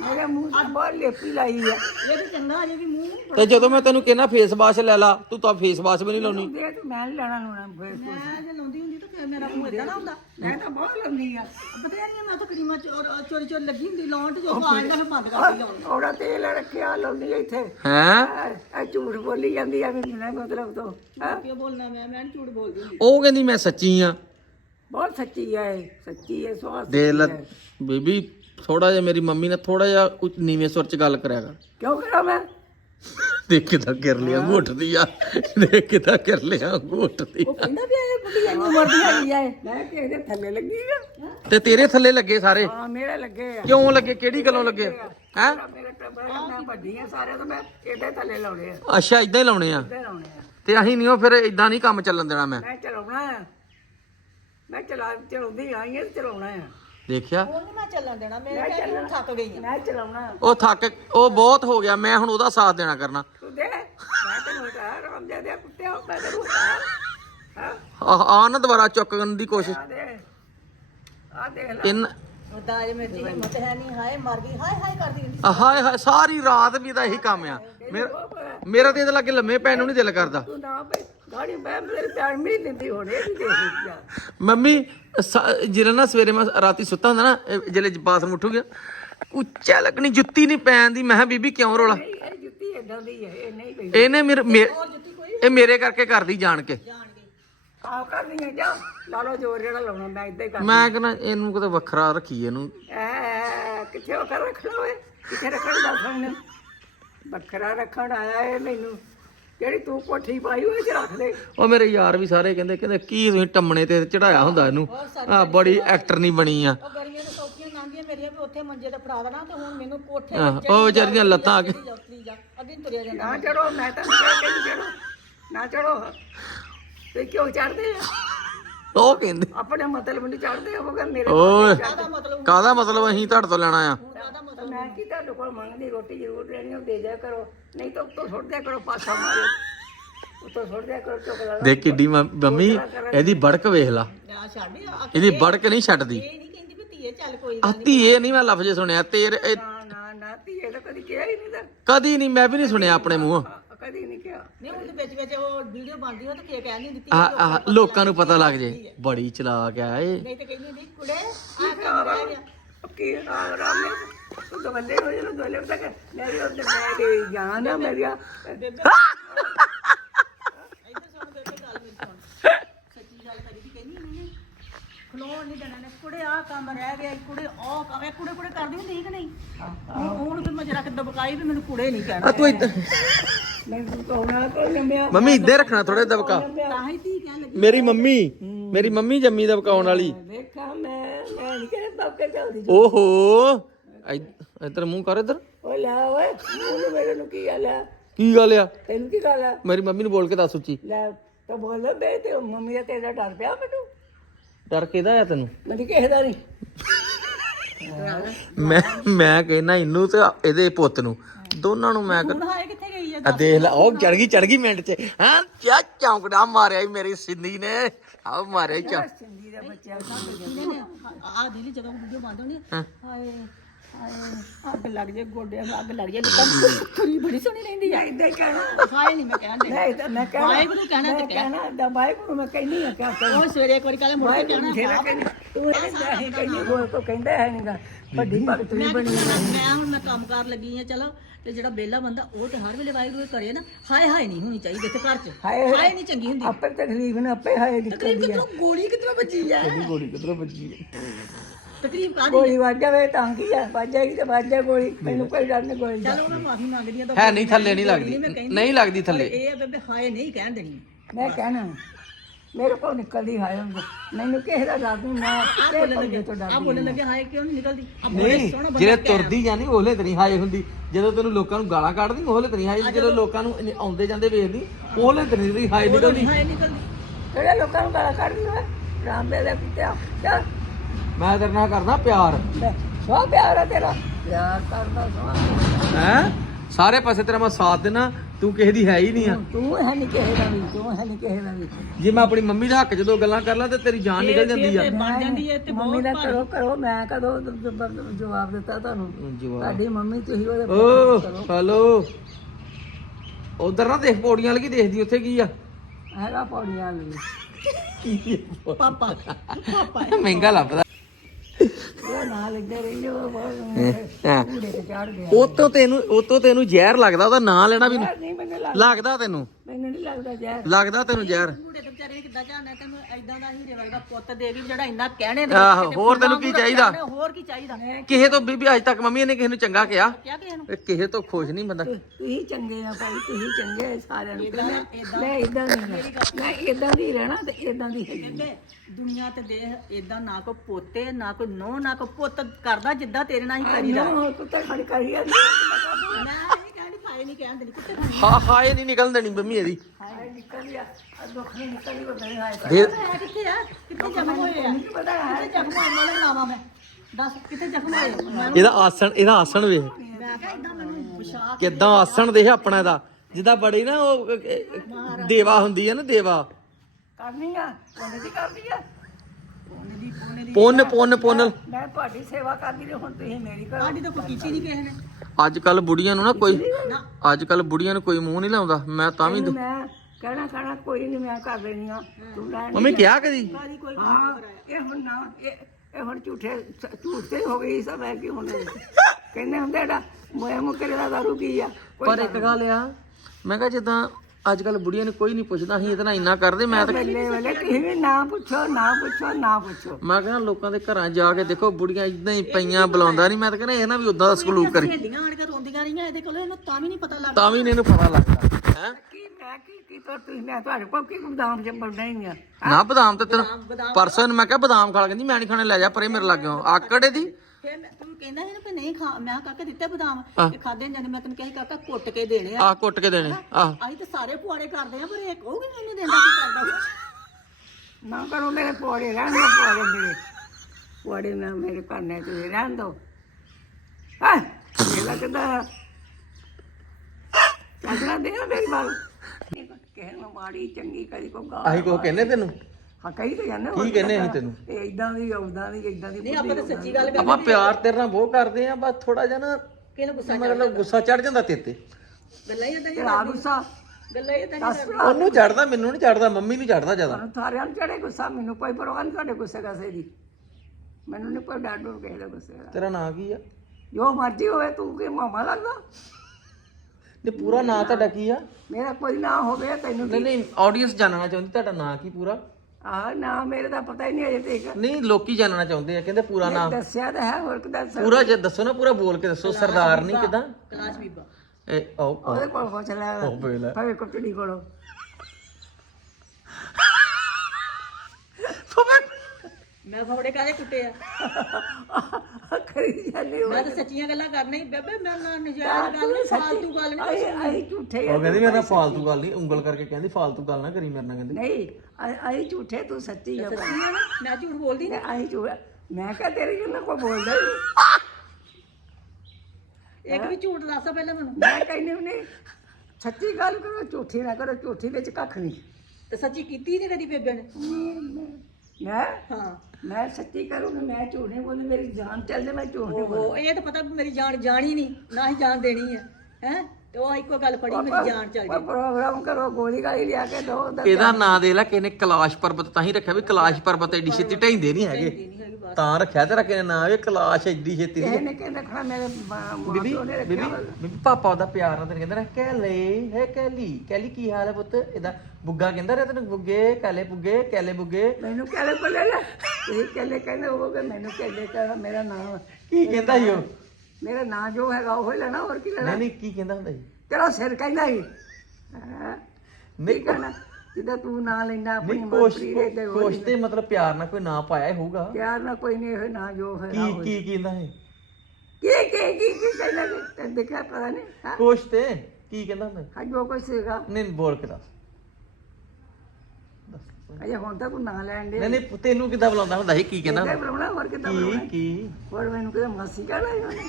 Speaker 2: ਮੇਰੇ ਮੂੰਹ ਤੇ ਬਹੁਤ ਲੇਪੀ ਲਾਈ ਆ।
Speaker 3: ਇਹ ਵੀ ਚੰਗਾ ਅਜੇ ਵੀ ਮੂੰਹ
Speaker 1: ਤੇ ਜਦੋਂ ਮੈਂ ਤੈਨੂੰ ਕਹਿੰਦਾ ਫੇਸ ਵਾਸ਼ ਲੈ ਲਾ ਤੂੰ ਤਾਂ ਫੇਸ ਵਾਸ਼ ਵੀ ਨਹੀਂ ਲਾਉਣੀ।
Speaker 2: ਦੇ ਤੂੰ ਮੈਂ ਨੀ ਲੈਣਾ ਲੂਣਾ ਫਿਰ
Speaker 3: ਮੈਂ ਜੇ ਲਾਉਂਦੀ ਹੁੰਦੀ ਤਾਂ ਫਿਰ ਮੇਰਾ ਮੂੰਹ ਇਦਾਂ ਨਾ ਹੁੰਦਾ।
Speaker 2: ਮੈਂ ਤਾਂ ਬਹੁਤ ਲੰਦੀ ਆ।
Speaker 3: ਪਤਾ ਨਹੀਂ ਮੈਂ ਤਾਂ ਕਰੀਮਾਂ ਚੋਰੀ ਚੋਰੀ ਲੱਗੀ ਹੁੰਦੀ ਲਾਉਣ ਤੇ ਜੋ ਦਾ ਫਿਰ ਬੰਦ ਕਰਦੀ ਲਾਉਣ
Speaker 2: ਉਹਦਾ ਤੇਲ ਰੱਖਿਆ ਲਾਉਂਦੀ ਆ ਇੱਥੇ।
Speaker 1: ਹੈ?
Speaker 2: ਆ ਝੂਠ ਬੋਲੀ ਜਾਂਦੀ ਆ ਮੈਨੂੰ ਨਾ ਮਤਲਬ ਤੋਂ। ਹੈਂ?
Speaker 3: ਕੀ ਬੋਲਣਾ ਮੈਂ ਮੈਂ ਨੀ ਝੂਠ ਬੋਲਦੀ ਹੁੰਦੀ।
Speaker 1: ਉਹ ਕਹਿੰਦੀ ਮੈਂ ਸੱਚੀ ਆ।
Speaker 2: ਬਹੁਤ ਸੱਚੀ ਹੈ ਇਹ, ਸੱਚੀ ਹੈ ਸਵਾਸ
Speaker 1: ਦੇ ਲੈ ਬੀਬੀ ਥੋੜਾ ਜਿਹਾ ਮੇਰੀ ਮੰਮੀ ਨੇ ਥੋੜਾ ਜਿਹਾ ਉੱਚ ਨੀਵੇਂ ਸੁਰ ਚ ਗੱਲ ਕਰਿਆ ਕਰ।
Speaker 2: ਕਿਉਂ ਕਰਾਂ ਮੈਂ?
Speaker 1: ਦੇਖ ਕਿਦਾਂ ਕਰ ਲਿਆ ਘੁੱਟਦੀ ਆ। ਦੇਖ ਕਿਦਾਂ ਕਰ ਲਿਆ ਘੁੱਟਦੀ
Speaker 3: ਉਹ ਕਹਿੰਦਾ ਵੀ ਇਹ ਬੁੱਢੀ ਇੰਨੀ ਉਮਰ ਦੀ ਹੈਗੀ ਆ ਇਹ
Speaker 2: ਮੈਂ ਕਿਸੇ ਦੇ ਥੱਲੇ ਲੱਗੀ ਆ।
Speaker 1: ਤੇ ਤੇਰੇ ਥੱਲੇ ਲੱਗੇ ਸਾਰੇ?
Speaker 2: ਹਾਂ ਮੇਰੇ ਲੱਗੇ ਆ।
Speaker 1: ਕਿਉਂ ਲੱਗੇ? ਕਿਹੜੀ ਗੱਲੋਂ ਲੱਗੇ? ਹੈ?
Speaker 2: ਮੇਰੇ ਟੱਬਰ ਮੈਂ ਵੱਡੀ ਆ ਸਾਰੇ ਤਾਂ ਮੈਂ ਇਹਦੇ ਥੱਲੇ ਲਾਉਣੇ ਆ।
Speaker 1: ਅੱਛਾ ਇਦਾਂ ਹੀ ਲਾਉਣੇ ਆ?
Speaker 2: ਇਹਦੇ ਲਾਉਣੇ ਆ।
Speaker 1: ਤੇ ਅਸੀਂ ਨਹੀਂ ਉਹ ਫਿਰ ਇਦਾਂ ਨਹੀਂ ਕੰਮ ਚੱਲਣ ਦੇਣਾ ਮੈਂ?
Speaker 2: ਮੈਂ ਚਲਾਉਣਾ ਆ। ਮੈਂ ਚਲਾ ਚਲਾਉਂਦੀ ਆਈ ਆ ਤੇ ਚਲਾਉਣਾ ਆ।
Speaker 1: ਦੇਖਿਆ?
Speaker 3: ਉਹ ਨਹੀਂ ਮੈਂ ਚੱਲਣ ਦੇਣਾ ਮੇਰੇ ਕਹਿੰਦੀ ਹੁਣ ਥੱਕ ਗਈ ਆ।
Speaker 2: ਮੈਂ ਚਲਾਉਣਾ।
Speaker 1: ਉਹ ਥੱਕ ਉਹ ਬਹੁਤ ਹੋ ਗਿਆ ਮੈਂ ਹੁਣ ਉਹਦਾ ਸਾਥ ਦੇਣਾ ਕਰਨਾ।
Speaker 2: ਤੂੰ ਦੇ ਮੈਂ ਤੈਨੂੰ ਹਟਾ ਰਾਮ ਦੇ ਦੇ ਕੁੱਤੇ ਹੋ ਮੈਂ ਤੈਨੂੰ ਹਟਾ ਹਾਂ।
Speaker 1: ਆ ਆ ਨਾ ਦੁਬਾਰਾ ਚੁੱਕਣ ਦੀ ਕੋਸ਼ਿਸ਼।
Speaker 2: ਆ ਦੇ ਆ ਦੇਖ ਲੈ।
Speaker 1: ਇਨ
Speaker 3: ਉਹ ਦਾਜ ਮੇਰੀ ਹਿੰਮਤ ਹੈ ਨਹੀਂ ਹਾਏ ਮਰ ਗਈ ਹਾਏ ਹਾਏ ਕਰਦੀ ਰਹਿੰਦੀ
Speaker 1: ਹਾਏ ਹਾਏ ਸਾਰੀ ਰਾਤ ਵੀ ਦਾ ਇਹੀ ਕੰਮ ਆ। ਮੇਰਾ ਮੇਰਾ ਤੇ ਇਹਦੇ ਲੱਗੇ ਲੰਮੇ ਪੈਣ ਨੂੰ ਨਹੀਂ ਦਿਲ ਕਰਦਾ।
Speaker 2: ਤੂੰ ਨਾ ਪਈ ਗਾੜੀ ਮੈਂ ਮੇਰੇ ਪਿਆਰ ਮਿਲ ਦਿੰਦੀ ਹੋਣੇ ਵੀ ਦੇਖ ਲਿਆ
Speaker 1: ਮੰਮੀ ਸ- ਜਿਹੜਾ ਨਾ ਸਵੇਰੇ ਮੈਂ ਰਾਤੀ ਸੁੱਤਾ ਹੁੰਦਾ ਨਾ ਇਹ ਜਿਹੜੇ ਬਾਥਰੂਮ ਉੱਠੂਗਾ ਉੱਚਾ ਲੱਗਣੀ ਜੁੱਤੀ ਨਹੀਂ ਪੈਣ ਦੀ। ਮੈਂ ਕਿਹਾ ਬੀਬੀ ਕਿਉਂ ਰੋਲਾ?
Speaker 2: ਇਹ ਜੁੱਤੀ ਇਦਾਂ ਦੀ ਹੈ ਇਹ ਨਹੀਂ ਪਈ
Speaker 1: ਇਹਨੇ ਮੇਰੇ ਮੇ- ਇਹ ਮੇਰੇ ਕਰਕੇ ਕਰਦੀ ਜਾਣ ਕੇ।
Speaker 2: ਆ ਕਰਦੀ ਹੈ ਜਾ ਲਾ ਲਓ ਜੋਰ ਜਿਹੜਾ ਲਾਉਣਾ ਮੈਂ ਇਦਾਂ ਹੀ ਕਰ
Speaker 1: ਮੈਂ ਕਹਿੰਦਾ ਇਹਨੂੰ ਕਿਤੇ ਵੱਖਰਾ ਰੱਖੀ ਇਹਨੂੰ।
Speaker 2: ਐ ਕਿੱਥੇ ਉਹ ਕਰ ਰੱਖਣਾ ਓਏ? ਕਿੱਥੇ ਰੱਖਣ ਦਾ ਸਾਨੂੰ ਬੱਕਰਾ ਰੱਖਣ ਆਇਆ ਮੈਨੂੰ। ਜਿਹੜੀ ਤੂੰ ਕੋਠੀ ਪਾਈ ਹੋਈ ਚ ਰੱਖ ਦੇ।
Speaker 1: ਉਹ ਮੇਰੇ ਯਾਰ ਵੀ ਸਾਰੇ ਕਹਿੰਦੇ ਕਹਿੰਦੇ ਕੀ ਤੁਸੀਂ ਟੰਮਣੇ ਤੇ ਚੜਾਇਆ ਹੁੰਦਾ ਇਹਨੂੰ? ਆ ਬੜੀ ਐਕਟਰ ਨਹੀਂ ਬਣੀ ਆ।
Speaker 3: ਉਹ ਗਰਮੀਆਂ ਤੋਂ ਸੌਖੀਆਂ ਲੰਘਦੀਆਂ ਮੇਰੀਆਂ ਵੀ ਉੱਥੇ ਮੰਜੇ ਤੇ ਫੜਾ ਦੇਣਾ ਤੇ ਹੁਣ ਮੈਨੂੰ ਕੋਠੇ
Speaker 1: ਆਹ, ਉਹ ਵਿਚਾਰੀਆਂ ਲੱਤਾਂ ਅੱਗੇ
Speaker 3: ਜਾ ਅੱਗੇ ਨੀ ਤੁਰਿਆ ਜਾਂਦਾ।
Speaker 2: ਨਾ ਚੜੋ ਮੈਂ ਤਾਂ ਕਹਿ ਕੇ ਨੀ ਚੜੋ ਨਾ ਚੜੋ ਤੇ ਕਿਉਂ ਚੜਦੇ ਆ?
Speaker 1: ਉਹ ਕਹਿੰਦੇ।
Speaker 2: ਆਪਣੇ ਮਤਲਬ ਨਹੀਂ ਚੜਦੇ ਹੋਗਾ ਮੇਰੇ
Speaker 1: ਓਏ
Speaker 3: ਕਾਹਦਾ ਮਤਲਬ
Speaker 1: ਕਾਹਦਾ ਮਤਲਬ ਅਸੀਂ ਤੁਹਾਡੇ ਤੋਂ ਲੈਣਾ ਆ?
Speaker 3: ਕਾਹਦਾ ਮਤਲਬ
Speaker 2: ਮੈਂ ਕੀ ਤੁਹਾਡੇ ਕੋਲ ਮੰਗਦੀ ਰੋਟੀ ਜ਼ਰੂਰ ਲੈਣੀ ਉਹ ਦੇ ਦਿਆ ਕਰੋ। ਨਹੀਂ ਤਾਂ ਉੱਤੋਂ ਸੁੱਟ ਦਿਆ ਕਰੋ ਪਾਸਾ ਮਾਰੇ ਉੱਤੋਂ ਸੁੱਟ ਦਿਆ ਕਰੋ ਚੁੱਕ ਲਾ
Speaker 1: ਦੇਖ ਕਿੱਡੀ ਮ- ਮੰਮੀ ਇਹਦੀ ਬੜਕ ਵੇਖ ਲਾ।
Speaker 3: ਆ ਛੱਡ ਆ
Speaker 1: ਇਹਦੀ ਬੜਕ ਨਹੀਂ ਛੱਡਦੀ।
Speaker 3: ਇਹ ਨਹੀਂ ਕਹਿੰਦੀ ਵੀ ਧੀਏ ਚੱਲ ਕੋਈ
Speaker 1: ਆ ਧੀਏ ਨਹੀਂ ਮੈਂ ਲਫ਼ਜ਼ ਸੁਣਿਆ ਤੇਰੇ ਇਹ
Speaker 2: ਨਾ ਨਾ ਨਾ ਧੀਏ ਤਾਂ ਕਦੀ ਕਿਹਾ ਹੀ ਨਹੀਂ ਤਾਂ।
Speaker 1: ਕਦੀ ਨਹੀਂ ਮੈਂ ਵੀ ਨਹੀਂ ਸੁਣਿਆ ਆਪਣੇ ਮੂੰਹੋਂ।
Speaker 2: ਕਦੀ ਨਹੀਂ ਕਿਹਾ।
Speaker 3: ਨਹੀਂ ਹੁਣ ਤੇ ਵਿੱਚ ਵਿੱਚ ਉਹ ਵੀਡੀਓ ਬਣਦੀ ਉਹ ਤੇ ਕੀ ਕਹਿੰਦੀ ਹੁੰਦੀ
Speaker 1: ਆ ਆ ਲੋਕਾਂ ਨੂੰ ਪਤਾ ਲੱਗ ਜੇ। ਬੜੀ ਚਲਾਕ ਆ ਇਹ।
Speaker 3: ਨਹੀਂ ਤੇ ਕਹਿੰਦੀ ਹੁੰਦੀ ਕੁੜੇ ਆ ਕੰਮ ਰਹਿ ਗਿਆ
Speaker 2: ਕੀ ਰਾਮ ਰਾਮ ਨੇ ਤੂੰ ਬੰਦੇ ਹੋ ਜਾਣਾ ਦੋਲੇ ਤੱਕ ਮੇਰੀ ਉੱਤੇ ਮੈਂ ਗਈ ਆ ਮੇਰੀ ਆ।
Speaker 3: ਇੱਧਰ ਸੁਣ ਬੇਬੇ ਗੱਲ ਮੇਰੀ ਸੁਣ ਸੱਚੀ ਗੱਲ ਕਰੀ ਦੀ ਕਹਿੰਦੀ ਇਹਨੇ ਖਲੋਣ ਨਹੀਂ ਦੇਣਾ ਨੇ। ਕੁੜੇ ਆ ਕੰਮ ਰਹਿ ਗਿਆ ਈ, ਕੁੜੇ ਉਹ ਕਵੇ ਕੁੜੇ ਕੁੜੇ ਕਰਦੀ ਹੁੰਦੀ ਸੀ ਕਿ ਨਹੀਂ? ਹੁਣ ਹੁਣ ਫਿਰ ਮੈਂ ਜਰਾ ਕਿ ਦਬਕਾਈ ਵੀ ਮੈਨੂੰ ਕੁੜੇ ਨਹੀਂ ਕਹਿਣਾ
Speaker 1: ਆ ਤੂੰ ਇੱਧਰ।
Speaker 2: ਮੈਂ ਤੂੰ ਕਹਣਾ ਕਰ ਲੰਮਿਆ
Speaker 1: ਮੰਮੀ ਇੱਧਰ ਰੱਖਣਾ ਥੋੜੇ ਦਬਕਾ।
Speaker 3: ਤਾਂ ਹੀ ਧੀ ਕਹਿਣ ਲੱਗੀ।
Speaker 1: ਮੇਰੀ ਮੰਮੀ ਮੇਰੀ ਮੰਮੀ ਜੰਮੀ ਦਬਕਾਉਣ ਵਾਲੀ।
Speaker 2: ਦੇਖਾ ਮੈਂ ਮੈਂ ਨਹੀਂ ਕਿਹਾ ਬਾਪੇ ਚੱਲਦੀ
Speaker 1: ਓਹੋ। ਇੱਧਰ ਮੂੰਹ ਕਰ ਇੱਧਰ।
Speaker 2: ਓ ਲੈ ਓਏ ਉਹਨੂੰ ਮੇਰੇ ਨੂੰ ਕੀ ਗੱਲ ਆ?
Speaker 1: ਕੀ ਗੱਲ ਆ?
Speaker 2: ਤੈਨੂੰ ਕੀ ਗੱਲ ਆ?
Speaker 1: ਮੇਰੀ ਮੰਮੀ ਨੂੰ ਬੋਲ ਕੇ ਦੱਸ ਉੱਚੀ।
Speaker 2: ਲੈ ਤਾਂ ਬੋਲ ਬੇ ਤੇ ਮੰਮੀ ਦਾ ਤੇਰਾ ਡਰ ਪਿਆ ਮੈਨੂੰ।
Speaker 1: ਡਰ ਕਿਹਦਾ ਆ ਤੈਨੂੰ?
Speaker 2: ਮੈਨੂੰ ਕਿਸੇ ਦਾ ਨਹੀਂ
Speaker 1: ਮੈਂ ਮੈਂ ਕਹਿਣਾ ਇਹਨੂੰ ਤੇ ਇਹਦੇ ਪੁੱਤ ਨੂੰ। ਦੋਨਾਂ ਨੂੰ ਮੈਂ
Speaker 3: ਹੁਣ ਹਾਏ ਕਿੱਥੇ ਗਈ ਆ
Speaker 1: ਆ ਦੇਖ ਲੈ ਉਹ ਚੜ ਗਈ ਚੜ ਗਈ ਮਿੰਟ 'ਚ। ਹਾਂ ਕਿਆ ਚੌਂਕੜਾ ਮਾਰਿਆ ਈ ਮੇਰੀ ਸਿੰਧੀ ਨੇ। ਆ ਮਾਰਿਆ ਈ ਚੌਂ
Speaker 2: ਸਿੰਦੀ ਦੇ ਬੱਚਿਆਂ
Speaker 3: ਆ ਦੀਦੀ ਜਦੋਂ ਵੀਡੀਓ ਬੰਦ ਹੋਣੀ ਹਾਏ ਅੱਗ ਲੱਗ ਜੇ ਗੋਡਿਆਂ ਨੂੰ ਅੱਗ ਲੱਗ ਜੇ ਨਿਕਲ ਕੁੜੀ ਬੜੀ ਸੋਹਣੀ ਰਹਿੰਦੀ ਆ।
Speaker 2: ਇਦਾਂ ਹੀ ਕਹਿਣਾ।
Speaker 3: ਹਾਏ ਨਹੀਂ ਮੈਂ ਕਹਿਣ ਦੇ।
Speaker 2: ਮੈਂ ਤਾਂ ਮੈਂ ਕਹਿਣਾ
Speaker 3: ਵਾਹਿਗੁਰੂ ਕਹਿਣਾ ਤੇ
Speaker 2: ਮੈਂ ਕਹਿਣਾ ਦਾ ਵਾਹਿਗੁਰੂ ਮੈਂ ਕਹਿੰਦੀ ਆ ਕਿਆ ਕਰ।
Speaker 3: ਉਹ ਸਵੇਰੇ ਇੱਕ ਵਾਰੀ ਕੱਲ ਮੁੜ ਕੇ ਕਹਿਣਾ
Speaker 2: ਤੇਰਾ ਕਹਿੰਦੀ ਤੂੰ ਇਹ ਜਾਹੀ ਕਹਿੰਦੀ ਹੋਰ ਕੋ ਕਹਿੰਦਾ ਹੈ ਨਹੀਂਗਾ ਵੱਡੀ ਭਗਤ ਵੀ
Speaker 3: ਮੈਂ
Speaker 2: ਬਣੀ
Speaker 3: ਮੈਂ ਹੁਣ ਮੈਂ ਕੰਮ ਕਰ ਲੱਗੀ ਆ ਚਲੋ ਤੇ ਜਿਹੜਾ ਬੇਲਾ ਬੰਦਾ ਉਹ ਤੇ ਹਰ ਵੇਲੇ ਵਾਹਿਗੁਰੂ ਕਰੇ ਨਾ ਹਾਏ ਹਾਏ ਨਹੀਂ ਹੋਣੀ ਚਾਹੀਦੀ ਤੇ ਘਰ 'ਚ।
Speaker 2: ਹਾਏ
Speaker 3: ਹਾਏ ਨਹੀਂ ਚੰਗੀ ਹੁੰਦੀ।
Speaker 2: ਆਪੇ ਤਕਲੀਫ ਨਾ ਆਪੇ ਹਾਏ
Speaker 3: ਤਕਰੀਬ
Speaker 2: ਨਿਕਲਦੀ ਆ।
Speaker 3: ਕਿਤੋਂ ਗੋਲੀ ਕਿਤੋਂ ਵੱਜੀ ਆ?
Speaker 1: ਗੋਲੀ ਕਿਧਰੋਂ ਵੱਜੀ
Speaker 3: ਤਕਰੀਬ ਕਾਦੀ
Speaker 2: ਗੋਲੀ ਵੱਜ ਜਾਵੇ ਤਾਂ ਕੀ ਆ? ਵੱਜ ਜਾਏਗੀ ਤੇ ਵੱਜ ਜਾ ਗੋਲੀ। ਮੈਨੂੰ ਕੋਈ ਡਰ ਨਹੀਂ ਗੋਲੀ ਦਾ
Speaker 3: ਚਲੋ ਮੈਂ ਮਾਫੀ ਮੰਗਦੀ ਆ ਤਾਂ
Speaker 1: ਹੈ ਨਹੀਂ ਥੱਲੇ ਨਹੀਂ ਲੱਗਦੀ। ਨਹੀਂ ਲੱਗਦੀ ਥੱਲੇ।
Speaker 3: ਇਹ ਆ ਬੇਬੇ ਹਾਏ ਨਹੀਂ ਕਹਿਣ ਦੇਣੀ।
Speaker 2: ਮੈਂ ਕਹਿਣਾ ਮੇਰੇ ਕੋਲ ਨਿਕਲਦੀ ਹਾਏ ਹੁੰਦੀ। ਮੈਨੂੰ ਕਿਸੇ ਦਾ ਡਰ ਨਹੀਂ ਮੈਂ ਤੇ ਬੰਦੇ ਤੋਂ
Speaker 3: ਆ ਬੋਲਣ ਲੱਗੇ ਹਾਏ ਕਿਉਂ ਨਹੀਂ ਨਿਕਲਦੀ? ਆ ਬੋਲੇ
Speaker 1: ਨਹੀਂ
Speaker 3: ਸੋਹਣਾ ਬੰਦਾ
Speaker 1: ਜਿਹੜੇ ਤੁਰਦੀ ਜਾਨੀ ਉਹਲੇ ਤੇ ਨਹੀਂ ਹਾਏ ਹੁੰਦੀ। ਜਦੋਂ ਤੈਨੂੰ ਲੋਕਾਂ ਨੂੰ ਗਾਲਾਂ ਕੱਢਦੀ ਉਹਲੇ ਤੇ ਨਹੀਂ ਹਾਏ ਜਦੋਂ ਲੋਕਾਂ ਨੂੰ ਇੰਨੇ ਆਉਂਦੇ ਜਾਂਦੇ ਵੇਖਦੀ ਉਹਲੇ ਤੇ ਨਹੀਂ ਹਾਏ ਨਿਕਲਦੀ।
Speaker 3: ਹਾਏ ਨਿਕਲਦੀ।
Speaker 2: ਕਿਹੜੇ ਲੋਕਾਂ ਨੂੰ ਗਾਲਾਂ ਕੱਢਦੀ ਓਏ ਰਾਮ ਦੇ ਦੇ ਪਿੱਤਿਆ ਚੱਲ।
Speaker 1: ਮੈਂ ਤੇਰੇ ਨਾਲ ਕਰਦਾ ਪਿਆਰ।
Speaker 2: ਸੋ ਪਿਆਰ ਹੈ ਤੇਰਾ। ਪਿਆਰ ਕਰਦਾ ਸੋ
Speaker 1: ਹੈ? ਸਾਰੇ ਪਾਸੇ ਤੇਰਾ ਮੈਂ ਸਾਥ ਦੇਣਾ ਤੂੰ ਕਿਸੇ ਦੀ ਹੈ ਹੀ ਨਹੀਂ ਆ।
Speaker 2: ਤੂੰ ਹੈ ਨਹੀਂ ਕਿਸੇ ਦਾ ਵੀ ਤੂੰ ਹੈ ਨਹੀਂ ਕਿਸੇ ਦਾ ਵੀ।
Speaker 1: ਜੇ ਮੈਂ ਆਪਣੀ ਮੰਮੀ ਦੇ ਹੱਕ ਜਦੋਂ ਗੱਲਾਂ ਕਰ ਲਾਂ ਤੇ ਤੇਰੀ ਜਾਨ ਨਿਕਲ ਜਾਂਦੀ ਆ।
Speaker 3: ਤੇ ਬਣ ਜਾਂਦੀ ਹੈ ਤੇ
Speaker 2: ਮੰਮੀ ਦਾ ਕਰੋ ਕਰੋ ਮੈਂ ਕਦੋਂ ਜ- ਜ- ਜਵਾਬ ਦਿੱਤਾ ਤੁਹਾਨੂੰ?
Speaker 1: ਜਵਾਬ।
Speaker 2: ਤੁਹਾਡੀ ਮੰਮੀ ਤੁਸੀਂ ਉਹਦੇ
Speaker 1: ਓ ਹੈਲੋ। ਉਧਰ ਨਾ ਦੇਖ ਪੌੜੀਆਂ ਵਾਲੀ ਕੀ ਦੇਖਦੀ ਉੱਥੇ ਕੀ ਆ?
Speaker 2: ਹੈਗਾ ਪੌੜੀਆਂ ਲਈ
Speaker 3: ਪਾਪਾ ਪਾਪਾ।
Speaker 1: ਮਹਿੰਗਾ ਲੱਭਦਾ।
Speaker 2: ਉਹ ਨਾਲ ਇੱਧਰ ਰਹਿੰਦੇ ਉਹ ਬਹੁਤ ਕੂੜੇ ਤੇ ਚੜ ਗਿਆ।
Speaker 1: ਉਤੋਂ ਤੈਨੂੰ ਉਤੋਂ ਤੈਨੂੰ ਜ਼ਹਿਰ ਲੱਗਦਾ ਉਹਦਾ ਨਾਂ ਲੈਣਾ ਵੀ
Speaker 2: ਨਹੀਂ ਮੈਨੂੰ
Speaker 1: ਲੱਗਦਾ ਤੈਨੂੰ?
Speaker 2: ਲੱਗਦਾ ਜ਼ਹਿਰ।
Speaker 1: ਲੱਗਦਾ ਤੈਨੂੰ ਜ਼ਹਿਰ।
Speaker 3: ਬੁੜੇ ਤੇ ਵਿਚਾਰੇ ਨੇ ਕਿੱਦਾਂ ਜਾਣਿਆ ਤੈਨੂੰ ਐਦਾਂ ਦਾ ਹੀਰੇ ਵਰਗਾ ਪੁੱਤ ਦੇ ਵੀ ਜਿਹੜਾ ਇੰਨਾ ਕਹਿਣੇ ਦੇ
Speaker 1: ਆਹੋ ਹੋਰ ਤੈਨੂੰ ਕੀ ਚਾਹੀਦਾ?
Speaker 3: ਹੋਰ ਕੀ ਚਾਹੀਦਾ?
Speaker 1: ਕਿਸੇ ਤੋਂ ਬੀਬੀ ਅੱਜ ਤੱਕ ਮੰਮੀ ਨੇ ਕਿਸੇ ਨੂੰ ਚੰਗਾ ਕਿਹਾ। ਇਹ ਕਿਸੇ ਤੋਂ ਖੁਸ਼ ਨਹੀਂ ਬੰਦਾ।
Speaker 2: ਤੁਸੀਂ ਚੰਗੇ ਆ ਭਾਈ ਤੁਸੀਂ ਚੰਗੇ ਆ ਸਾਰਿਆਂ ਨੂੰ। ਮੈਂ ਮੈਂ ਇਦਾਂ ਨਹੀਂ ਆ। ਮੈਂ ਇਦਾਂ ਦੀ ਰਹਿਣਾ ਤੇ ਇਦਾਂ ਦੀ ਹੈਗੀ
Speaker 3: ਕਹਿੰਦੇ ਦੁਨੀਆ ਤੇ ਦੇਖ ਏਦਾਂ ਨਾ ਕੋ ਪੋਤੇ ਨਾ ਕੋ ਨੋ ਨਾ ਕੋ ਪੁੱਤ ਕਰਦਾ ਜਿੱਦਾਂ ਤੇਰੇ ਨਾਲ ਹੀ ਕਰੀਦਾ।
Speaker 2: ਨਾ ਤੂੰ ਤਾਂ ਖੜੀ ਕਰੀ ਆ।
Speaker 3: ਮੈਂ ਖਾਏ ਨਹੀਂ ਕਹਿਣ ਦੇਣੀ ਕੁੱਤੇ ਖਾਣੇ
Speaker 1: ਹਾਂ ਹਾਏ ਨਹੀਂ ਨਿਕਲ ਦੇਣੀ ਮੰਮੀ ਇਹਦੀ।
Speaker 2: ਹਾਏ ਨਿਕਲ ਗਿਆ ਆ। ਦੁੱਖ ਨਹੀਂ ਨਿਕਲ ਹੀ ਬੰਦੇ ਹਾਏ
Speaker 1: ਦੇ
Speaker 3: ਹੈ ਕਿੱਥੇ ਆ? ਕਿੱਥੇ ਜ਼ਖਮ ਹੋਏ ਆ?
Speaker 2: ਕੀ ਪਤਾ ਹੈ।
Speaker 3: ਕਿੱਥੇ ਜ਼ਖਮ ਹੋਏ? ਮੈਨੂੰ ਲਾਵਾ ਮੈਂ। ਦੱਸ ਕਿੱਥੇ ਜ਼ਖਮ ਹੋਏ? ਮੈਂ
Speaker 1: ਇਹਦਾ ਆਸਣ ਇਹਦਾ ਆਸਣ ਵੇਖ।
Speaker 3: ਮੈਂ ਕਿਹਾ ਏਦਾਂ ਮੈਨੂੰ ਵਿਸ਼ਾ
Speaker 1: ਕਿੱਦਾਂ ਆਸਣ ਦੇਖ ਆਪਣਾ ਦਾ ਜਿੱਦਾਂ ਬੜੀ ਨਾ ਉਹ ਦੇਵਾ ਹੁੰਦੀ ਹੈ ਨਾ ਦੇਵਾ।
Speaker 2: ਕਰਨੀ ਆ ਉਹਨੇ ਦੀ ਕਰਦੀ ਆ।
Speaker 3: ਦੀ ਦੀ
Speaker 1: ਪੁੰਨ ਪੁੰਨ ਪੁੰਨ।
Speaker 2: ਮੈਂ ਤੁਹਾਡੀ ਸੇਵਾ ਕਰਦੀ ਹੁਣ ਤੁਸੀਂ ਮੇਰੀ ਕਰੋ।
Speaker 3: ਸਾਡੀ ਤਾਂ ਕੋਈ ਕੀਤੀ ਨਹੀਂ ਕਿਸੇ ਨੇ।
Speaker 1: ਅੱਜ ਕੱਲ ਬੁੜੀਆਂ ਨੂੰ ਨਾ ਕੋਈ
Speaker 3: ਨਾ
Speaker 1: ਅੱਜ ਕੱਲ ਬੁੜੀਆਂ ਨੂੰ ਕੋਈ ਮੂੰਹ ਨਹੀਂ ਲਾਉਂਦਾ। ਮੈਂ ਤਾਂ ਵੀ
Speaker 2: ਤੈਨੂੰ ਮੈਂ ਕਹਿਣਾ ਕਹਿਣਾ ਕੋਈ ਨਹੀਂ ਮੈਂ ਕਰ ਦੇਣੀ ਆ। ਤੂੰ ਲੈਣ
Speaker 1: ਮੰਮੀ ਕਿਹਾ ਕਦੀ?
Speaker 2: ਹਾਂ। ਇਹ ਹੁਣ ਨਾ ਇਹ ਇਹ ਹੁਣ ਝੂਠੇ ਝੂਠ ਹੋ ਗਈ ਸਭ ਹੈ ਕਿ ਹੁਣ ਕਹਿੰਦੇ ਹੁੰਦੇ ਡਾ ਮੋਏ ਮੁਕਰੇ ਦਾ ਦਾਰੂ ਕੀ ਆ। ਕੋਈ
Speaker 1: ਪਰ ਇੱਕ ਗੱਲ ਆ ਮੈਂ ਕਿਹਾ ਜਿੱਦਾਂ ਅੱਜ ਕੱਲ ਬੁੜੀਆਂ ਨੂੰ ਕੋਈ ਨਹੀਂ ਪੁੱਛਦਾ ਅਸੀਂ ਇਹਦੇ ਨਾਲ ਇੰਨਾ ਕਰਦੇ ਮੈਂ ਤਾਂ
Speaker 2: ਤੁਸੀਂ ਵੀ ਨਾ ਪੁੱਛੋ ਨਾ ਪੁੱਛੋ ਨਾ ਪੁੱਛੋ।
Speaker 1: ਮੈਂ ਕਹਿੰਦਾ ਲੋਕਾਂ ਦੇ ਘਰਾਂ ਜਾ ਕੇ ਦੇਖੋ ਬੁੜੀਆਂ ਇਦਾਂ ਹੀ ਪਈਆਂ ਬੁਲਾਉਂਦਾ ਨਹੀਂ ਮੈਂ ਤਾਂ ਕਹਿੰਦਾ ਇਹ ਨਾ ਵੀ ਉਦਾਂ ਦਾ ਸਲੂਕ ਕਰੀ।
Speaker 3: ਸਹੇਲੀਆਂ ਆਣ ਕੇ ਰੋਂਦੀਆਂ ਰਹੀਆਂ ਇਹਦੇ ਕੋਲ ਇਹਨੂੰ ਤਾਂ ਵੀ ਨਹੀਂ ਪਤਾ ਲੱਗਦਾ
Speaker 1: ਤਾਂ ਵੀ ਨੀ ਇਹਨੂੰ ਪਤਾ ਲੱਗਦਾ ਹੈ?
Speaker 2: ਕੀ ਮੈਂ ਕੀ ਕੀ ਤਾਂ ਤੁਸੀਂ ਮੈਂ ਤੁਹਾਡੇ ਕੋਲ ਕੀ ਬਦਾਮ ਜੰਬੜ ਨਹੀਂ ਆ?
Speaker 1: ਨਾ ਬਦਾਮ ਤੇ ਤੈਨੂੰ ਪਰਸਨ ਮੈਂ ਕਿਹਾ ਬਦਾਮ ਖਾ ਕਹਿੰਦੀ ਮੈਂ ਨਹੀਂ ਖਾਣੇ ਲੈ ਜਾ ਪਰੇ ਮੇਰੇ ਲੱਗਿਓ ਆਕੜੇ ਦੀ?
Speaker 3: ਫਿਰ ਮੈਂ ਤੂੰ ਕਹਿੰਦਾ ਸੀ ਨਾ ਕਿ ਨਹੀਂ ਖਾ ਮੈਂ ਕਿਹਾ ਕਾਕਾ ਦਿੱਤੇ ਬਦਾਮ ਇਹ ਖਾਦੇ ਜਾਂਦੇ। ਮੈਂ ਤੈਨੂੰ ਕਿਹਾ ਕਾਕਾ ਕੁੱਟ ਕੇ ਦੇਣੇ ਆ
Speaker 1: ਆਹ ਕੁੱਟ ਕੇ ਦੇਣੇ। ਆਹ।
Speaker 3: ਅਸੀਂ ਤਾਂ ਸਾਰੇ ਪੁਆੜੇ ਕਰਦੇ ਆ ਪਰ ਇਹ ਕਹੂਗੀ ਮੈਨੂੰ ਦਿੰਦਾ ਕੀ ਕਰਦਾ
Speaker 2: ਨਾ ਕਰੋ ਮੇਰੇ ਪੋੜੇ ਰਹਿਣ ਦੋ ਪੋੜੇ ਮੇਰੇ। ਪੋੜੇ ਨਾ ਮੇਰੇ ਕਰਨੇ ਤੁਸੀਂ ਰਹਿਣ ਦੋ ਹਾਂ ਇਹ ਲੱਗਦਾ। ਚਾਦਰਾ ਦੇ ਮੇਰੀ ਬਾਲ ਕਿਸੇ ਨੂੰ ਮਾੜੀ ਚੰਗੀ ਕਦੀ ਕੋ ਗਾ
Speaker 1: ਅਸੀਂ ਕੋ ਕਹਿੰਦੇ ਤੈਨੂੰ?
Speaker 2: ਹਾਂ ਕਹੀ ਤਾਂ ਜਾਂਦੇ
Speaker 1: ਕੀ ਕਹਿੰਦੇ ਅਸੀਂ ਤੈਨੂੰ?
Speaker 2: ਇਹ ਇਦਾਂ ਦੀ ਉਦਾਂ ਦੀ ਇਦਾਂ ਦੀ
Speaker 3: ਨਹੀਂ ਆਪਾਂ ਤਾਂ ਸੱਚੀ ਗੱਲ
Speaker 1: ਆਪਾਂ ਪਿਆਰ ਤੇਰੇ ਨਾਲ ਬਹੁਤ ਕਰਦੇ ਆ ਬਸ ਥੋੜਾ ਜਿਹਾ ਨਾ
Speaker 3: ਕਿਹਨੂੰ ਗੁੱਸਾ
Speaker 1: ਮਤਲਬ ਗੁੱਸਾ ਚੜ ਜਾਂਦਾ ਤੇਰੇ ਤੇ।
Speaker 3: ਗੱਲਾਂ ਹੀ ਏਦਾਂ
Speaker 2: ਤੇਰਾ ਗੁੱਸਾ।
Speaker 3: ਗੱਲਾਂ ਹੀ
Speaker 2: ਦੱਸ ਭਰਾ।
Speaker 1: ਉਹਨੂੰ ਚੜਦਾ ਮੈਨੂੰ ਨਹੀਂ ਚੜਦਾ ਮੰਮੀ ਨੂੰ ਚੜਦਾ ਜ਼ਿਆਦਾ।
Speaker 2: ਤੁਹਾਨੂੰ ਸਾਰਿਆਂ ਨੂੰ ਚੜੇ ਗੁੱਸਾ ਮੈਨੂੰ ਕੋਈ ਪਰਵਾਹ ਨਹੀਂ ਤੁਹਾਡੇ ਗੁੱਸੇ ਕਾਸੇ ਦੀ। ਮੈਨੂੰ ਨਹੀਂ ਕੋਈ ਡਰ ਡਰ ਕਿਸੇ ਦਾ ਗੁੱਸੇ ਦਾ।
Speaker 1: ਤੇਰਾ ਨਾਂ ਕੀ ਆ?
Speaker 2: ਜੋ ਮਰਜ਼ੀ ਹੋਵੇ ਤੂੰ ਕੀ ਮਾਮਾ ਲੱਗਦਾ?
Speaker 1: ਨੇ ਪੂਰਾ ਨਾਂ ਤੁਹਾਡਾ ਕੀ ਆ?
Speaker 2: ਮੇਰਾ ਕੋਈ ਨਾ ਹੋਵੇ ਤੈਨੂੰ
Speaker 1: ਨਹੀਂ ਨਹੀਂ ਆਡੀਅנס ਜਾਣਨਾ ਚਾਹੁੰਦੀ ਤੁਹਾਡਾ ਨਾਂ ਕੀ ਪੂਰਾ?
Speaker 2: ਆ ਨਾ ਮੇਰੇ ਦਾ ਪਤਾ ਹੀ ਨਹੀਂ ਅਜੇ ਤੱਕ।
Speaker 1: ਨਹੀਂ ਲੋਕੀ ਜਾਣਨਾ ਚਾਹੁੰਦੇ ਆ ਕਹਿੰਦੇ ਪੂਰਾ ਨਾਂ
Speaker 2: ਦੱਸਿਆ ਤਾਂ ਹੈ ਹੋਰ ਕਿਦਾਂ
Speaker 1: ਪੂਰਾ ਜੇ ਦੱਸੋ ਨਾ ਪੂਰਾ ਬੋਲ ਕੇ ਦੱਸੋ ਸਰਦਾਰ ਨਹੀਂ ਕਿਦਾਂ?
Speaker 3: ਕਲਾਸ਼ ਬੀਬਾ।
Speaker 1: ਇਹ ਆਓ ਆਓ।
Speaker 2: ਉਹਦੇ ਕੋਲ ਪੁੱਛ ਲੈ
Speaker 1: ਉਹ ਵੇਲਾ।
Speaker 2: ਭਾਵੇਂ ਕੁੱਟੜੀ ਕੋਲੋਂ।
Speaker 3: ਮੈਂ ਫੋੜੇ ਕਾਹਦੇ ਕੁੱਟੇ ਆ?
Speaker 2: ਹੋ
Speaker 3: ਮੈਂ ਤਾਂ ਸੱਚੀਆਂ ਗੱਲਾਂ ਕਰਨੀ ਬੇਬੇ ਮੈਂ ਨਾ ਨਜਾਇਜ਼ ਗੱਲ ਨਹੀਂ ਫਾਲਤੂ ਗੱਲ ਨਹੀਂ
Speaker 2: ਆਈ ਆਈ ਝੂਠੇ ਆ।
Speaker 1: ਉਹ ਕਹਿੰਦੀ ਮੇਰੇ ਨਾਲ ਫਾਲਤੂ ਗੱਲ ਨਹੀਂ ਉਂਗਲ ਕਰਕੇ ਕਹਿੰਦੀ ਫਾਲਤੂ ਗੱਲ ਨਾ ਕਰੀ ਮੇਰੇ ਨਾਲ ਕਹਿੰਦੀ।
Speaker 2: ਨਹੀਂ ਆਈ- ਆਈ ਝੂਠੇ ਤੂੰ ਸੱਚੀ ਆ।
Speaker 3: ਸੱਚੀ ਆ ਨਾ? ਮੈਂ ਝੂਠ ਬੋਲਦੀ
Speaker 2: ਮੈਂ ਆਈ ਝੂਠ ਮੈਂ ਕਹਾਂ ਤੇਰੀ ਕਿੰਨਾ ਕੋ ਬੋਲਦਾ ਹੀ ਨਹੀਂ।
Speaker 3: ਨਹੀਂ। ਇੱਕ ਵੀ ਝੂਠ ਦੱਸ ਪਹਿਲਾਂ ਮੈਨੂੰ।
Speaker 2: ਮੈਂ ਕਹਿੰਦੀ ਨਹੀਂ ਸੱਚੀ ਗੱਲ ਕਰੋ ਝੂਠੀ ਨਾ ਕਰੋ ਝੂਠੀ ਵਿੱਚ ਕੱਖ ਨਹੀਂ।
Speaker 3: ਤੇ ਸੱਚੀ ਕੀਤੀ ਨਹੀਂ ਕਦੀ ਬੇਬੇ ਨੇ?
Speaker 2: ਮੈਂ
Speaker 3: ਹਾਂ।
Speaker 2: ਮੈਂ ਸੱਚੀ ਕਰੂੰਗੀ ਮੈਂ ਝੂਠ ਨਹੀਂ ਬੋਲਦੀ ਮੇਰੀ ਜਾਨ ਚੱਲ ਜਾ ਮੈਂ ਝੂਠ ਨਹੀਂ ਬੋਲਦੀ।
Speaker 3: ਉਹ ਇਹ ਤਾਂ ਪਤਾ ਮੇਰੀ ਜਾਨ ਜਾਣੀ ਨਹੀਂ ਨਾ ਹੀ ਜਾਨ ਦੇਣੀ ਹੈ ਹੈ? ਤੇ ਉਹ ਇੱਕੋ ਗੱਲ ਫੜੀ ਮੇਰੀ ਜਾਨ ਚੱਲ
Speaker 2: ਕੋਈ ਪ੍ਰੋਗਰਾਮ ਕਰੋ ਗੋਲੀ ਗਾਲੀ ਲਿਆ ਕੇ ਦੋ
Speaker 1: ਇਹਦਾ ਨਾਂ ਦੇ ਲੈ ਕਿਨੇ ਕਲਾਸ਼ ਪਰਬਤ ਤਾਂ ਹੀ ਰੱਖਿਆ ਵੀ ਕਲਾਸ਼ ਪਰਬਤ ਐਡੀ ਛੇਤੀ ਢਹਿੰਦੇ ਨਹੀਂ ਹੈਗੇ। ਤਾਂ ਰੱਖਿਆ ਤੇਰਾ ਕਿਨੇ ਨਾਂ? ਵੀ ਕਲਾਸ਼ ਐਡੀ ਛੇਤੀ ਨਹੀਂ
Speaker 2: ਇਹਨੇ ਕਹਿੰਦਾ ਖਣਾ ਮੇਰੇ ਮਾਂ ਮਾਂ
Speaker 1: ਬੀਬੀ
Speaker 2: ਪਿਓ ਨੇ
Speaker 1: ਬੀਬੀ
Speaker 2: ਰੱਖਿਆ ਵਾ।
Speaker 1: ਬੀਬੀ ਪਾਪਾ ਉਹਦਾ ਪਿਆਰ ਨਾਲ ਤੈਨੂੰ ਕਹਿੰਦਾ ਨਾ ਕੈਲੇ ਹੈ ਕੈਲੀ ਕੈਲੀ ਕੀ ਹਾਲ ਹੈ ਪੁੱਤ? ਇਹਦਾ ਬੁੱਗਾ ਕਹਿੰਦਾ ਰਿਹਾ ਤੈਨੂੰ ਬੁੱਗੇ ਕਾਲੇ ਬੁੱਗੇ ਕੈਲੇ ਬੁੱਗੇ।
Speaker 2: ਮੈਨੂੰ ਕਹਿਲੇ ਬੋਲੇ ਲੈ। ਇਹ ਕਹਿਲੇ ਕਹਿੰਦੇ ਹੋਗੇ ਮੈਨੂੰ ਕਹਿਲੇ ਕਹਿੰਦਾ ਮੇਰਾ ਨਾਮ
Speaker 1: ਕੀ ਕਹਿੰਦਾ ਸੀ ਉਹ?
Speaker 2: ਮੇਰਾ ਨਾਂ ਜੋ ਹੈਗਾ ਉਹ ਹੀ ਲੈਣਾ ਹੋਰ ਕੀ ਲੈਣਾ?
Speaker 1: ਨਹੀਂ ਨਹੀਂ ਕੀ ਕਹਿੰਦਾ ਹੁੰਦਾ ਸੀ?
Speaker 2: ਤੇਰਾ ਸਿਰ ਕਹਿੰਦਾ ਹੀ ਹਾਂ।
Speaker 1: ਨਹੀਂ
Speaker 2: ਕਹਿਣਾ? ਜਿੱਦਾਂ ਤੂੰ ਨਾਂ ਲੈਂਦਾ ਆਪਣੀ
Speaker 1: ਨਹੀਂ ਕੋਸ਼
Speaker 2: ਮਰਜ਼ੀ ਦੇ ਤੇ
Speaker 1: ਕੋਸ਼ ਤੇ ਮਤਲਬ ਪਿਆਰ ਨਾਲ ਕੋਈ ਨਾਂ ਪਾਇਆ ਹੀ ਹੋਊਗਾ?
Speaker 2: ਪਿਆਰ ਨਾਲ ਕੋਈ ਨਹੀਂ ਇਹ ਨਾ ਜੋ ਹੈ
Speaker 1: ਕੀ ਕੀ ਕਹਿੰਦਾ ਹੈ
Speaker 2: ਕੀ ਕੀ ਕੀ ਕੀ ਕਹਿੰਦਾ ਕਿ ਦੇਖਿਆ ਪਤਾ ਨਹੀਂ? ਹਾਂ?
Speaker 1: ਕੋਸ਼ ਤੇ? ਕੀ ਕਹਿੰਦਾ ਹੁੰਦਾ
Speaker 2: ਹਾਂ, ਜੋ ਕੁਛ ਸੀਗਾ।
Speaker 1: ਨਹੀਂ ਬੋਲ ਕੇ ਦੱਸ।
Speaker 2: ਅਜੇ ਹੁਣ ਤੱਕ ਨਾਂ ਲੈਣ ਦੇ
Speaker 1: ਨਹੀਂ ਨਹੀਂ ਤੈਨੂੰ ਕਿੱਦਾਂ ਬੁਲਾਉਂਦਾ ਹੁੰਦਾ ਸੀ? ਕੀ ਕਹਿੰਦਾ
Speaker 2: ਕਿੱਦਾਂ
Speaker 1: ਹੁੰਦਾ?
Speaker 2: ਬੁਲਾਉਣਾ? ਹੋਰ ਕਿੱਦਾਂ
Speaker 1: ਕੀ
Speaker 2: ਬੁਲਾਉਣਾ?
Speaker 1: ਕੀ?
Speaker 2: ਹੋਰ ਮੈਨੂੰ ਕਿਤੇ ਮਾਸੀ ਕਹਿਣਾ ਉਹਨੇ?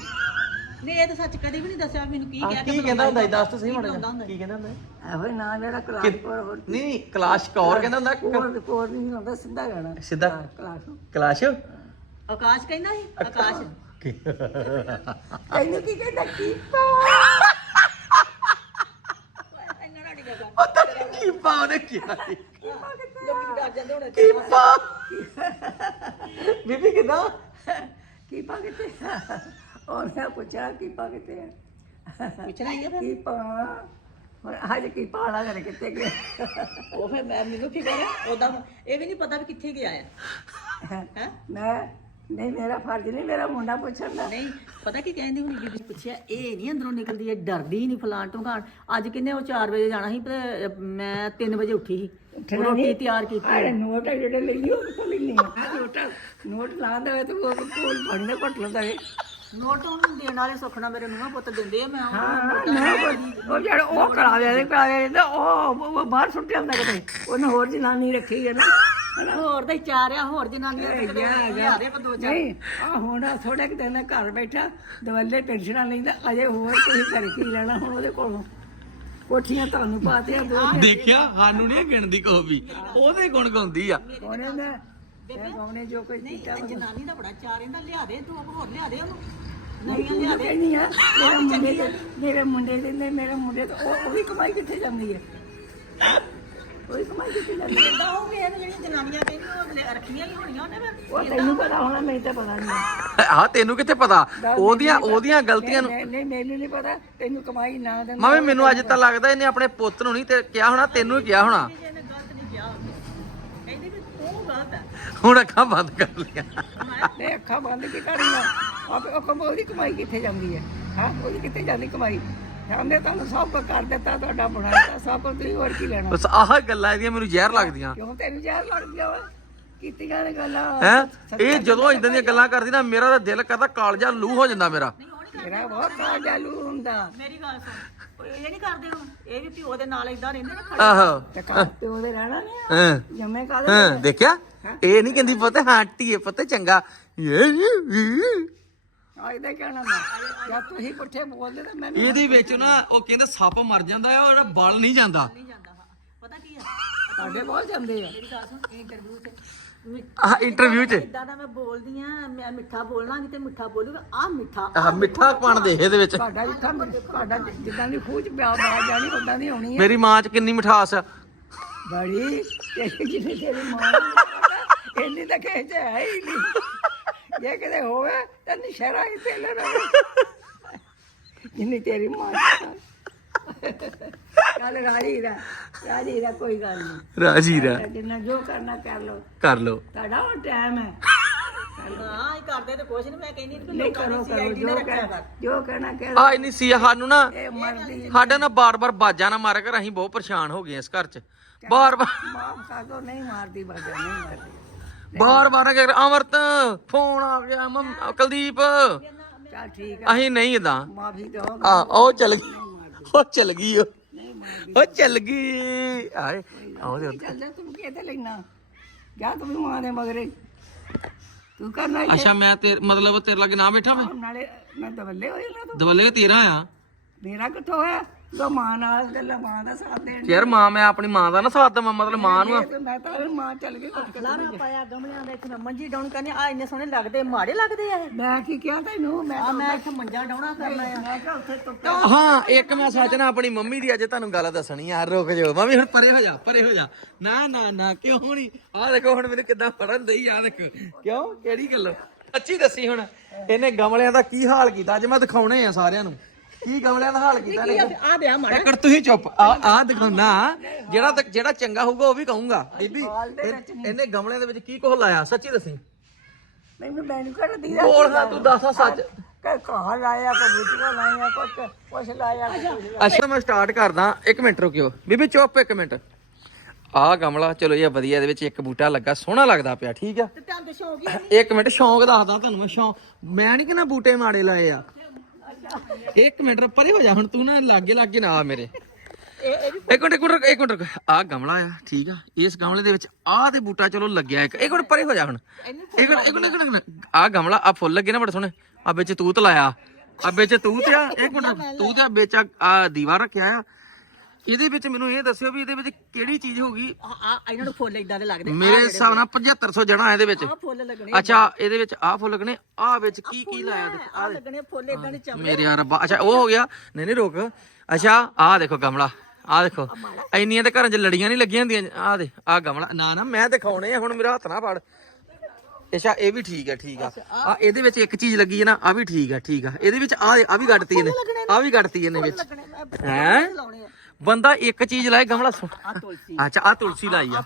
Speaker 3: ਨਹੀਂ ਇਹ ਤਾਂ ਸੱਚ ਕਦੀ ਵੀ ਨਹੀਂ ਦੱਸਿਆ ਮੈਨੂੰ ਕੀ ਕਹਿ ਕੇ
Speaker 1: ਕੀ ਕਹਿੰਦਾ ਹੁੰਦਾ ਸੀ? ਦੱਸ ਤਾਂ ਸਹੀ
Speaker 3: ਕੀ
Speaker 1: ਮਾੜਾ ਜਿਹਾ।
Speaker 3: ਹੁੰਦਾ।
Speaker 1: ਕੀ ਕਹਿੰਦਾ ਹੁੰਦਾ
Speaker 2: ਇਹੋ ਹੀ ਨਾਂ ਜਿਹੜਾ ਕਲਾਸ
Speaker 1: ਕਿ-
Speaker 2: ਪਰ ਹੋਰ
Speaker 1: ਨਹੀਂ ਨਹੀਂ ਕਲਾਸ਼ ਕੌਰ ਕਹਿੰਦਾ ਹੁੰਦਾ ਕ-
Speaker 2: ਕੋਰ ਕੋਰ ਨਹੀਂ ਹੁੰਦਾ ਸਿੱਧਾ ਗਾਣਾ
Speaker 1: ਸਿੱਧਾ?
Speaker 2: ਕਲਾਸ।
Speaker 1: ਕਲਾਸ਼?
Speaker 3: ਆਕਾਸ਼ ਕਹਿੰਦਾ ਸੀ? ਆਕਾਸ਼।
Speaker 2: ਤੈਨੂੰ ਕੀ ਕਹਿੰਦਾ? ਕੀਪਾ।
Speaker 3: ਇੰਨਾ ਨਾ ਡਿੱਗਾ ਕਰ
Speaker 1: ਪਤਾ ਨਹੀਂ ਕੀ ਪਾ ਉਹਨੇ ਕਿਹਾ ਸੀ।
Speaker 3: ਲੋਕੀ ਡਰ ਜਾਂਦੇ ਹੋਣੇ
Speaker 1: ਕੀ ਪਾ ਬੀਬੀ ਕਿਦਾਂ?
Speaker 2: ਕੀਪਾ ਕਿੱਥੇ ਉਹਨੇ ਪੁੱਛਿਆ ਕੀਪਾ ਕਿੱਥੇ ਹੈ
Speaker 3: ਪੁੱਛਣਾ ਹੀ ਆ ਫਿਰ
Speaker 2: ਕੀਪਾ ਹੁਣ ਅੱਜ ਕੀਪਾ ਵਾਲਾ ਘਰ ਕਿੱਥੇ ਗਿਆ
Speaker 3: ਉਹ ਫਿਰ ਮੈਂ ਮੈਨੂੰ ਫਿਕਰ ਹੈ ਉਹਦਾ ਇਹ ਵੀ ਨਹੀਂ ਪਤਾ ਵੀ ਕਿੱਥੇ ਗਿਆ ਹੈ ਹੈ
Speaker 2: ਮੈਂ ਨਹੀਂ ਮੇਰਾ ਫਰਜ਼ ਨਹੀਂ ਮੇਰਾ ਮੁੰਡਾ ਪੁੱਛਣ ਦਾ
Speaker 3: ਨਹੀਂ ਪਤਾ ਕੀ ਕਹਿੰਦੀ ਹੁਣੀ ਬੀਬੀ ਪੁੱਛਿਆ ਇਹ ਨਹੀਂ ਅੰਦਰੋਂ ਨਿਕਲਦੀ ਇਹ ਡਰਦੀ ਨਹੀਂ ਫਲਾਣ ਢੁੰਗਾਣ ਅੱਜ ਕਿੰਨੇ ਉਹ 4 ਵਜੇ ਜਾਣਾ ਸੀ ਤੇ ਮੈਂ 3 ਵਜੇ ਉੱਠੀ ਸੀ ਰੋਟੀ ਤਿਆਰ ਕੀਤੀ
Speaker 2: ਅਰੇ ਨੋਟ ਹੈ ਜਿਹੜੇ ਲਈ ਉਹ ਕਿੱਥੋਂ ਲੈਣੀ ਹੈ ਨੋਟ ਨੋਟ ਲਾ ਦੇਵੇ ਤੇ ਉਹ ਕੋਲ ਦਾ ਘੁੱਟ ਲਦਾ ਹੈ
Speaker 3: ਨੋਟ ਉਹਨੂੰ ਦੇਣ ਵਾਲੇ ਸੁਖਣਾ ਮੇਰੇ ਨੂੰਹਾਂ ਪੁੱਤ ਦਿੰਦੇ ਆ ਮੈਂ ਉਹ-
Speaker 2: ਹਾਂ। ਮੈਂ ਉਹ- ਉਹ ਜਿਹੜਾ ਉਹ ਕਰਾਵੇ ਦੇ ਕਰਾਵੇ ਦੇ ਉਹ ਉਹ ਬਾਹਰ ਸੁੱਟਿਆ ਹੁੰਦਾ ਕਿਤੇ। ਉਹਨੇ ਹੋਰ ਜਨਾਨੀ ਰੱਖੀ ਹੈ ਨਾ।
Speaker 3: ਹੋਰ ਦਾ ਹੀ ਚਾਰ ਆ ਹੋਰ ਜਨਾਨੀਆਂ ਤੇ ਕਿਤੇ ਲਿਆ ਦੇ ਪਰ ਦੋ ਚਾਰ।
Speaker 2: ਨਹੀਂ ਆ ਹੁਣ ਥੋੜੇ ਕਿ ਦਿਨ ਘਰ ਬੈਠਾ ਦਵੱਲੇ ਟੈਨਸ਼ਨਾਂ ਲੈਂਦਾ ਅਜੇ ਹੋਰ ਤੁਸੀਂ ਕਰ ਕੀ ਲੈਣਾ ਹੁਣ ਉਹਦੇ ਕੋਲੋਂ। ਕੋਠੀਆਂ ਤੁਹਾਨੂੰ ਪਾਤੇ ਆ ਦੋ
Speaker 1: ਦੇਖਿਆ ਸਾਨੂੰ ਨਹੀਂ ਗਿਣਦੀ ਕੋ ਵੀ। ਉਹਦੇ ਗੁਣ ਗਾਉਂਦੀ ਆ।
Speaker 2: ਉਹਨੇ ਨਾ ਮੈਂ ਗਾਉਣੇ ਜੋ ਕੁਝ ਕੀਤਾ
Speaker 3: ਇਹ ਜਨਾਨੀ ਦਾ ਬੜਾ ਚਾਰ ਇਹਦਾ ਲਿਆ ਦੇ ਤੂੰ ਹੋਰ ਲਿਆ ਦੇ ਉਹਨੂੰ।
Speaker 2: ਨਹੀਂ ਤੂੰ ਕਹਿੰਦੀ ਆ ਮੇਰੇ ਮੁੰਡੇ ਦੇ ਮੇਰੇ ਮੁੰਡੇ ਦੇ ਨੇ ਮੇਰੇ ਮੁੰਡੇ ਤੋਂ ਉਹ ਉਹਦੀ ਕਮਾਈ ਕਿੱਥੇ ਜਾਂਦੀ ਹੈ ਉਹਦੀ ਕਮਾਈ ਕਿੱਥੇ ਜਾਂਦੀ ਹੈ
Speaker 3: ਇਦਾਂ ਹੋ ਗਿਆ ਜਿਹੜੀਆਂ ਜਨਾਨੀਆਂ ਕਹਿੰਦੀਆਂ ਉਹ ਲੈ- ਰੱਖੀਆਂ ਹੀ ਹੋਣੀਆਂ ਉਹਨੇ ਫਿਰ।
Speaker 2: ਉਹ ਤੈਨੂੰ ਪਤਾ ਹੋਣਾ ਮੈਨੂੰ ਤਾਂ ਪਤਾ ਨਹੀਂ।
Speaker 1: ਆ ਤੈਨੂੰ ਕਿੱਥੇ ਪਤਾ? ਉਹਦੀਆਂ ਉਹਦੀਆਂ ਗਲਤੀਆਂ ਨੂੰ
Speaker 2: ਨਹੀਂ ਮੈਨੂੰ ਨਹੀਂ ਪਤਾ ਤੈਨੂੰ ਕਮਾਈ ਨਾ ਦੇ
Speaker 1: ਮਾਵੇਂ ਮੈਨੂੰ ਅੱਜ ਤਾਂ ਲੱਗਦਾ ਇਹਨੇ ਆਪਣੇ ਪੁੱਤ ਨੂੰ ਨਹੀਂ ਤੇ ਕਿਹਾ ਹੋਣਾ ਤੈਨੂੰ ਹੀ ਕਿਹਾ ਹੋਣਾ। ਹੁਣ ਅੱਖਾਂ ਬੰਦ ਕਰ ਲਿਆ
Speaker 2: ਨੇ ਅੱਖਾਂ ਬੰਦ ਕੀ ਕਰਨੀਆਂ? ਆਪੇ ਉਹ ਕਮਾਈ ਉਹਦੀ ਕਮਾਈ ਕਿੱਥੇ ਜਾਂਦੀ ਹੈ? ਹਾਂ ਉਹਦੀ ਕਿੱਥੇ ਜਾਂਦੀ ਕਮਾਈ? ਸਾਹਮਣੇ ਤੁਹਾਨੂੰ ਸਭ ਕੁਝ ਕਰ ਦਿੱਤਾ ਤੁਹਾਡਾ ਬਣਾਇਆ ਸਭ ਕੁਝ ਤੁਸੀਂ ਹੋਰ ਕੀ ਲੈਣਾ?
Speaker 1: ਬਸ ਆਹ ਗੱਲਾਂ ਇਹਦੀਆਂ ਮੈਨੂੰ ਜ਼ਹਿਰ ਲੱਗਦੀਆਂ।
Speaker 2: ਕਿਉਂ ਤੈਨੂੰ ਜ਼ਹਿਰ ਲੱਗ ਗਿਆ ਵਾ? ਕੀਤੀਆਂ ਨੇ ਗੱਲਾਂ।
Speaker 1: ਹੈ? ਇਹ ਜਦੋਂ ਇਦਾਂ ਦੀਆਂ ਗੱਲਾਂ ਕਰਦੀ ਨਾ ਮੇਰਾ ਤਾਂ ਦਿਲ ਕਰਦਾ ਕਾਲਜਾ ਲੂ ਹੋ ਜਾਂਦਾ ਮੇਰਾ।
Speaker 2: ਮੇਰਾ ਬਹੁਤ ਕਾਜਾ ਲੂ ਹੁੰਦਾ।
Speaker 3: ਮੇਰੀ ਗੱਲ ਸੁਣ। ਉਹ ਇਹ ਨਹੀਂ ਕਰਦੇ ਹੁਣ। ਇਹ ਵੀ ਪਿਓ ਦੇ ਨਾਲ ਇਦਾਂ ਰਹਿੰਦੇ ਨੇ ਖੜੇ
Speaker 1: ਆਹੋ।
Speaker 2: ਤੇ ਘਰ ਤੇ ਉਹਦੇ ਰਹਿਣਾ ਨਹੀਂ
Speaker 1: ਹਾਂ।
Speaker 2: ਜੰਮੇ ਕਾਦੇ
Speaker 1: ਹਾਂ ਦੇਖਿਆ? ਇਹ ਨਹੀਂ ਕਹਿੰਦੀ ਪੁੱਤ ਹਾਂ ਟੀਏ ਪੁੱਤ ਚੰਗਾ।
Speaker 2: ਅੱਜ ਦਾ ਕਹਿਣਾ ਮੈਂ। ਜਦ ਤੁਸੀਂ ਪੁੱਠੇ ਬੋਲਦੇ ਤਾਂ ਮੈਂ
Speaker 1: ਇਹਦੇ ਵਿੱਚ ਨਾ ਉਹ ਕਹਿੰਦਾ ਸੱਪ ਮਰ ਜਾਂਦਾ ਆ ਉਹਦਾ ਬਲ ਨਹੀਂ ਜਾਂਦਾ।
Speaker 3: ਨਹੀਂ ਜਾਂਦਾ ਹਾਂ। ਪਤਾ ਕੀ ਆ?
Speaker 2: ਤੁਹਾਡੇ ਬਹੁਤ ਜਾਂਦੇ ਆ।
Speaker 3: ਮੇਰੀ ਗੱਲ ਸੁਣ ਇੰਟਰਵਿਊ ਤੇ
Speaker 1: ਆਹ ਇੰਟਰਵਿਊ 'ਚ।
Speaker 3: ਇਦਾਂ ਦਾ ਮੈਂ ਬੋਲਦੀ ਆ ਮੈਂ ਮਿੱਠਾ ਬੋਲਣਾ ਤੇ ਮਿੱਠਾ ਬੋਲੂਗਾ ਆ ਮਿੱਠਾ
Speaker 1: ਆਹ ਮਿੱਠਾ ਪਾਣ ਦੇ ਇਹਦੇ ਵਿੱਚ।
Speaker 2: ਤੁਹਾਡਾ ਜਿੱਥਾ ਤੁਹਾਡਾ ਜਿੱਦਾਂ ਦੀ ਖੂਚ ਪਿਆ ਬਾਜ ਜਾਣੀ ਉਦਾਂ ਦੀ ਹੋਣੀ ਹੈ
Speaker 1: ਮੇਰੀ ਮਾਂ 'ਚ ਕਿੰਨੀ ਮਿਠਾਸ ਆ।
Speaker 2: ਬੜੀ ਤੇਰੀ ਜਿਹਨੇ ਤੇਰੀ ਮਾਂ ਨੂੰ ਪਤਾ, ਇੰਨੀ ਤਾਂ ਕਿਸੇ ਚ ਹੈ ਹੀ ਨਹੀਂ। ਜੇ ਕਿਤੇ ਹੋਵੇ ਤਾਂ ਨਸ਼ਹਿਰਾ ਹੀ ਤੇ ਰਵੇ ਜਿੰਨੀ ਤੇਰੀ ਮਾਂ ਕੱਲ ਰਾਜੀ ਦਾ ਰਾਜੀ ਦਾ ਕੋਈ ਗੱਲ ਨਹੀਂ।
Speaker 1: ਰਾਜੀ ਰਾ
Speaker 2: ਜਿੰਨਾ ਜੋ ਕਰਨਾ ਕਰ ਲਓ।
Speaker 1: ਕਰ ਲੋ
Speaker 2: ਤੁਹਾਡਾ ਉਹ ਟਾਈਮ ਹੈ।
Speaker 3: ਹਾਂ ਇਹ ਕਰਦੇ ਤੇ ਕੁਛ ਨਹੀਂ ਮੈਂ ਕਹਿੰਦੀ ਕਿ
Speaker 2: ਨਹੀਂ
Speaker 3: ਲੋਕਾਂ
Speaker 2: ਕਰੋ
Speaker 3: ਦੀ
Speaker 2: ਕਰੋ
Speaker 3: ਸੀਆਈਡੀ
Speaker 2: ਜੋ
Speaker 3: ਨਾ ਰੱਖਿਆ
Speaker 2: ਕਹਿਣਾ
Speaker 3: ਕਰ।
Speaker 2: ਜੋ ਕਹਿਣਾ ਕਹਿ
Speaker 1: ਆ ਇੰਨੀ ਸੀ ਸਾਨੂੰ ਨਾ
Speaker 2: ਇਹ ਮਰਦੀ
Speaker 1: ਸਾਡੇ ਨਾਲ ਬਾਰ-ਬਾਰ ਬਾਜਾਂ ਨਾ ਮਾਰਿਆ ਕਰ ਅਸੀਂ ਬਹੁਤ ਪਰੇਸ਼ਾਨ ਹੋ ਗਏ ਇਸ ਘਰ 'ਚ। ਬਾਰ-ਬਾਰ
Speaker 2: ਮਾਫ ਕਰ ਦੋ ਨਹੀਂ ਮਾਰਦੀ ਬਾਜਾ ਨਹੀਂ ਮਾਰਦੀ।
Speaker 1: ਬਾਰ-ਬਾਰ ਕਰ ਅਮਰਤ ਫੋਨ ਆ ਗਿਆ ਮੰਮ ਕੁਲਦੀਪ।
Speaker 2: ਚੱਲ ਠੀਕ ਹੈ।
Speaker 1: ਅਸੀਂ ਨਹੀਂ ਇਦਾਂ
Speaker 2: ਮਾਫੀ ਦਿਓ।
Speaker 1: ਆ ਉਹ ਚੱਲ ਗਈ। ਉਹ ਚੱਲ ਗਈ ਉਹ। ਉਹ ਚੱਲ ਗਈ। ਆਏ ਆਓ ਦੇ
Speaker 2: ਚੱਲ ਜਾ ਤੂੰ ਕਿਤੇ ਲੈਣਾ। ਜਾ ਤੂੰ ਵੀ ਮਾਂ ਦੇ ਮਗਰੇ। ਤੂੰ ਕਰਨਾ ਹੀ
Speaker 1: ਅੱਛਾ ਮੈਂ ਤੇ ਮਤਲਬ ਤੇਰੇ ਲਾਗੇ ਨਾ ਬੈਠਾ ਮੈਂ।
Speaker 2: ਨਾਲੇ ਮੈਂ ਦਵੱਲੇ ਹੋਏ ਨਾ ਤੂੰ।
Speaker 1: ਦਵੱਲੇ ਤੇਰਾ ਆ?
Speaker 2: ਮੇਰਾ ਕਿੱਥੋਂ ਹੋਇਆ ਤੂੰ ਮਾਂ ਨਾਲ ਗੱਲਾਂ ਮਾਂ ਦਾ ਸਾਥ ਦੇਣ
Speaker 1: ਯਾਰ ਮਾਂ ਮੈਂ ਆਪਣੀ ਮਾਂ ਦਾ ਨਾ ਸਾਥ ਦੇਵਾਂ ਮਤਲਬ ਮਾਂ ਨੂੰ
Speaker 2: ਤੇ ਮੈਂ ਤਾਂ ਮਾਂ ਚੱਲ ਗਈ ਕੁੱਟ ਕੇ
Speaker 3: ਲਾਰਾ ਪਾਇਆ ਗਮਲਿਆਂ ਦਾ ਇੱਥੇ ਮੈਂ ਮੰਜੀ ਡਾਉਣ ਕਰਨੀ ਆ ਇੰਨੇ ਸੋਹਣੇ ਲੱਗਦੇ ਮਾੜੇ ਲੱਗਦੇ ਆ ਇਹ।
Speaker 2: ਮੈਂ ਕੀ ਕਿਹਾ ਤੈਨੂੰ? ਮੈਂ
Speaker 3: ਆ ਮੈਂ ਇੱਥੇ ਮੰਜਾ ਡਾਉਣਾ ਕਰਨਾ ਆ।
Speaker 2: ਮੈਂ ਕਿਹਾ ਉੱਥੇ ਟੁੱਟ
Speaker 1: ਹਾਂ ਇੱਕ ਮੈਂ ਸੱਚ ਨਾ ਆਪਣੀ ਮੰਮੀ ਦੀ ਅੱਜ ਤੁਹਾਨੂੰ ਗੱਲ ਦੱਸਣੀ ਆ ਰੁਕ ਜਾਓ। ਮੰਮੀ ਹੁਣ ਪਰੇ ਹੋ ਜਾ ਪਰੇ ਹੋ ਜਾ। ਨਾ ਨਾ ਨਾ ਕਿਉਂ ਨਹੀਂ ਆਹ ਦੇਖੋ ਹੁਣ ਮੈਨੂੰ ਕਿੱਦਾਂ ਫੜਨ ਦਈ ਆ ਦੇਖ। ਕਿਉਂ? ਕਿਹੜੀ ਗੱਲ? ਸੱਚੀ ਦੱਸੀ ਹੁਣ ਇਹਨੇ ਗਮਲਿਆਂ ਦਾ ਕੀ ਹਾਲ ਕੀਤਾ? ਅੱਜ ਮੈਂ ਦਿਖਾਉਣੇ ਆ ਸਾਰਿਆਂ ਨੂੰ। ਕੀ ਗਮਲਿਆਂ ਦਾ ਹਾਲ ਕੀਤਾ ਨੇ
Speaker 3: ਆ ਦੇ ਆ ਮਾੜਾ।
Speaker 1: ਇੱਕ ਤੁਸੀਂ ਚੁੱਪ ਆ ਆ ਦਿਖਾਉਣਾ। ਜਿਹੜਾ ਤੱਕ ਜਿਹੜਾ ਚੰਗਾ ਹੋਊਗਾ ਉਹ ਵੀ ਕਹੂੰਗਾ। ਬੀਬੀ ਇਹ- ਇਹਨੇ ਗਮਲਿਆਂ ਦੇ ਵਿੱਚ ਕੀ ਕੁਝ ਲਾਇਆ? ਸੱਚੀ ਦੱਸੀ।
Speaker 2: ਮੈਨੂੰ ਮੈਨੂੰ ਕਰ ਦੀ
Speaker 1: ਬੋਲ ਹਾਂ ਤੂੰ ਦੱਸ ਹਾਂ ਸੱਚ।
Speaker 2: ਕਿ ਕਹਾ ਲਾਇਆ ਕੋ ਬੁੱਟੀਆਂ ਲਾਇਆ ਕੁਛ ਕੁਛ ਲਾਇਆ ਕੁਛ
Speaker 1: ਅੱਛਾ। ਮੈਂ ਸਟਾਰਟ ਕਰਦਾ। ਇੱਕ ਮਿੰਟ ਰੁਕਿਓ। ਬੀਬੀ ਚੁੱਪ ਇੱਕ ਮਿੰਟ। ਆਹ ਗਮਲਾ ਚਲੋ ਇਹ ਵਧੀਆ ਇਹਦੇ ਵਿੱਚ ਇੱਕ ਬੂਟਾ ਲੱਗਾ। ਸੋਹਣਾ ਲੱਗਦਾ ਪਿਆ ਠੀਕ ਆ?
Speaker 3: ਤੇ ਤੁਹਾਨੂੰ ਸ਼ੌਂਕ ਹੀ
Speaker 1: ਇੱਕ ਮਿੰਟ ਸ਼ੌਂਕ ਦੱਸਦਾ ਤੁਹਾਨੂੰ ਮੈਂ ਸ਼ੌਂਕ ਮੈਂ ਨਹੀਂ ਕਿਨਾ ਬੂਟੇ ਮਾੜੇ ਲਾਏ ਆ। ਇੱਕ ਮਿੰਟ ਪਰੇ ਹੋ ਜਾ ਹੁਣ ਤੂੰ ਨਾ ਲਾਗੇ ਲਾਗੇ ਨਾ ਆ ਮੇਰੇ। ਇੱਕ ਮਿੰਟ ਇੱਕ ਮਿੰਟ ਇੱਕ ਮਿੰਟ ਆ ਗਮਲਾ ਆ ਠੀਕ ਆ। ਇਸ ਗਮਲੇ ਦੇ ਵਿੱਚ ਆਹ ਤੇ ਬੂਟਾ ਚਲੋ ਲੱਗਿਆ ਇੱਕ। ਇੱਕ ਮਿੰਟ ਪਰੇ ਹੋ ਜਾ ਹੁਣ। ਇੱਕ ਮਿੰਟ ਇੱਕ ਮਿੰਟ ਇੱਕ ਮਿੰਟ। ਆ ਗਮਲਾ ਆ ਫੁੱਲ ਲੱਗੇ ਨਾ ਬੜੇ ਸੋਹਣੇ। ਆ ਵਿੱਚ ਤੂਤ ਲਾਇਆ। ਆ ਵਿੱਚ ਤੂਤ ਆ ਇੱਕ ਮਿੰਟ ਤੂਤ ਆ ਵਿੱਚ ਆ ਦੀਵਾਰ ਰੱਖਿਆ ਆ। ਇਹਦੇ ਵਿੱਚ ਮੈਨੂੰ ਇਹ ਦੱਸਿਓ ਵੀ ਇਹਦੇ ਵਿੱਚ ਕਿਹੜੀ ਚੀਜ਼ ਹੋਊਗੀ
Speaker 3: ਆ ਆ ਇਹਨਾਂ ਨੂੰ ਫੁੱਲ ਇਦਾਂ ਦੇ ਲੱਗਦੇ
Speaker 1: ਮੇਰੇ ਹਿਸਾਬ ਨਾਲ 7500 ਜਣਾ ਇਹਦੇ ਵਿੱਚ।
Speaker 3: ਆ ਫੁੱਲ ਲੱਗਣੇ
Speaker 1: ਅੱਛਾ ਇਹਦੇ ਵਿੱਚ ਆਹ ਫੁੱਲ ਲੱਗਣੇ ਆਹ ਵਿੱਚ ਕੀ ਕੀ ਲਾਇਆ ਦੇਖ
Speaker 3: ਆ ਲੱਗਣੇ ਫੁੱਲ ਇਦਾਂ ਦੇ ਚਮ
Speaker 1: ਮੇਰੇ ਯਾਰ ਰੱਬਾ ਅੱਛਾ ਉਹ ਹੋ ਗਿਆ। ਨਹੀਂ ਨਹੀਂ ਰੁਕ। ਅੱਛਾ ਆਹ ਦੇਖੋ ਗਮਲਾ ਆਹ ਦੇਖੋ। ਇੰਨੀਆਂ ਤੇ ਘਰਾਂ 'ਚ ਲੜੀਆਂ ਨਹੀਂ ਲੱਗੀਆਂ ਹੁੰਦੀਆਂ ਆਹ ਦੇ ਆਹ ਗਮਲਾ। ਨਾ ਨਾ ਮੈਂ ਦਿਖਾਉਣੇ ਆ ਹੁਣ ਮੇਰਾ ਹੱਥ ਨਾ ਫੜ। ਅੱਛਾ ਇਹ ਵੀ ਠੀਕ ਹੈ ਠੀਕ ਆ। ਆ ਇਹਦੇ ਵਿੱਚ ਇੱਕ ਚੀਜ਼ ਲੱਗੀ ਹੈ ਨਾ ਆ ਵੀ ਠੀਕ ਆ ਠੀਕ ਆ। ਇਹਦੇ ਵਿੱਚ ਆ ਆ ਵੀ ਕੱਢਤੀ ਇਹਨੇ ਆ ਵੀ ਕੱਢਤੀ ਇਹਨੇ ਵਿੱਚ। ਹੈ?
Speaker 3: ਆ।
Speaker 1: ਬੰਦਾ ਇੱਕ ਚੀਜ਼ ਲਾਏ ਗਮਲਾ
Speaker 3: ਆ ਤੁਲਸੀ।
Speaker 1: ਅੱਛਾ ਆ ਤੁਲਸੀ ਲਾਈ ਆ।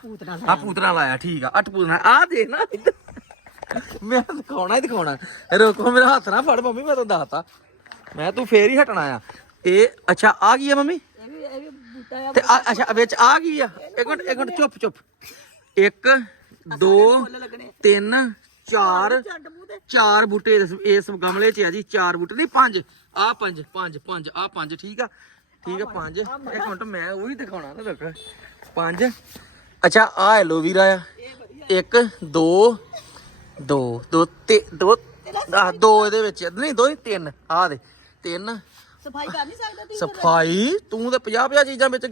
Speaker 1: ਆ ਪੂਤਨਾ ਲਾਇਆ। ਠੀਕ ਆ। ਅਟ ਪੂਤਨਾ ਆ ਦੇਖ ਨਾ। ਮੈਂ ਦਿਖਾਉਣਾ ਹੀ ਦਿਖਾਉਣਾ। ਰੋਕੋ ਮੇਰਾ ਹੱਥ ਨਾ ਫੜ ਮੰਮੀ ਮੈਂ ਤੁਹਾਨੂੰ ਦੱਸਤਾ। ਮੈਂ ਤੂੰ ਫੇਰ ਹੀ ਹਟਣਾ ਆ। ਇਹ ਅੱਛਾ ਆ ਗਈ ਆ ਮੰਮੀ?
Speaker 3: ਇਹ ਵੀ ਇਹ ਵੀ ਬੂਟਾ ਆ
Speaker 1: ਤੇ ਅੱਛਾ ਵਿੱਚ ਆ ਗਈ ਆ। ਇੱਕ ਮਿੰਟ ਇੱਕ ਮਿੰਟ ਚੁੱਪ ਚੁੱਪ। ਇੱਕ ਦੋ
Speaker 3: ਫੁੱਲ ਲੱਗਣੇ।
Speaker 1: ਤਿੰਨ ਚਾਰ
Speaker 3: ਤੇ।
Speaker 1: ਬੂਟੇ ਇਸ ਗਮਲੇ 'ਚ ਆ ਜੀ ਚਾਰ ਬੂਟੇ। ਨਹੀਂ ਪੰਜ। ਆ ਪੰਜ ਪੰਜ ਪੰਜ ਆ ਪੰਜ ਠੀਕ ਆ। ਠੀਕ ਆ ਪੰਜ। ਇੱਕ ਮਿੰਟ ਮੈਂ ਉਹੀ ਦਿਖਾਉਣਾ ਨਾ ਰੁਕ ਪੰਜ। ਅੱਛਾ ਆ ਐਲੋਵੀਰਾ ਆ ਇੱਕ ਦੋ ਦੋ ਦੋ ਤੇ ਦੋ ਆ ਦੋ ਇਹਦੇ ਵਿੱਚ। ਨਹੀਂ ਦੋ ਨਹੀਂ ਤਿੰਨ। ਆ ਦੇ ਤਿੰਨ।
Speaker 3: ਸਫ਼ਾਈ ਕਰ ਨਹੀਂ ਸਕਦਾ ਤੁਸੀਂ
Speaker 1: ਸਫ਼ਾਈ? ਤੂੰ ਤੇ 50 50 ਚੀਜ਼ਾਂ ਵਿੱਚ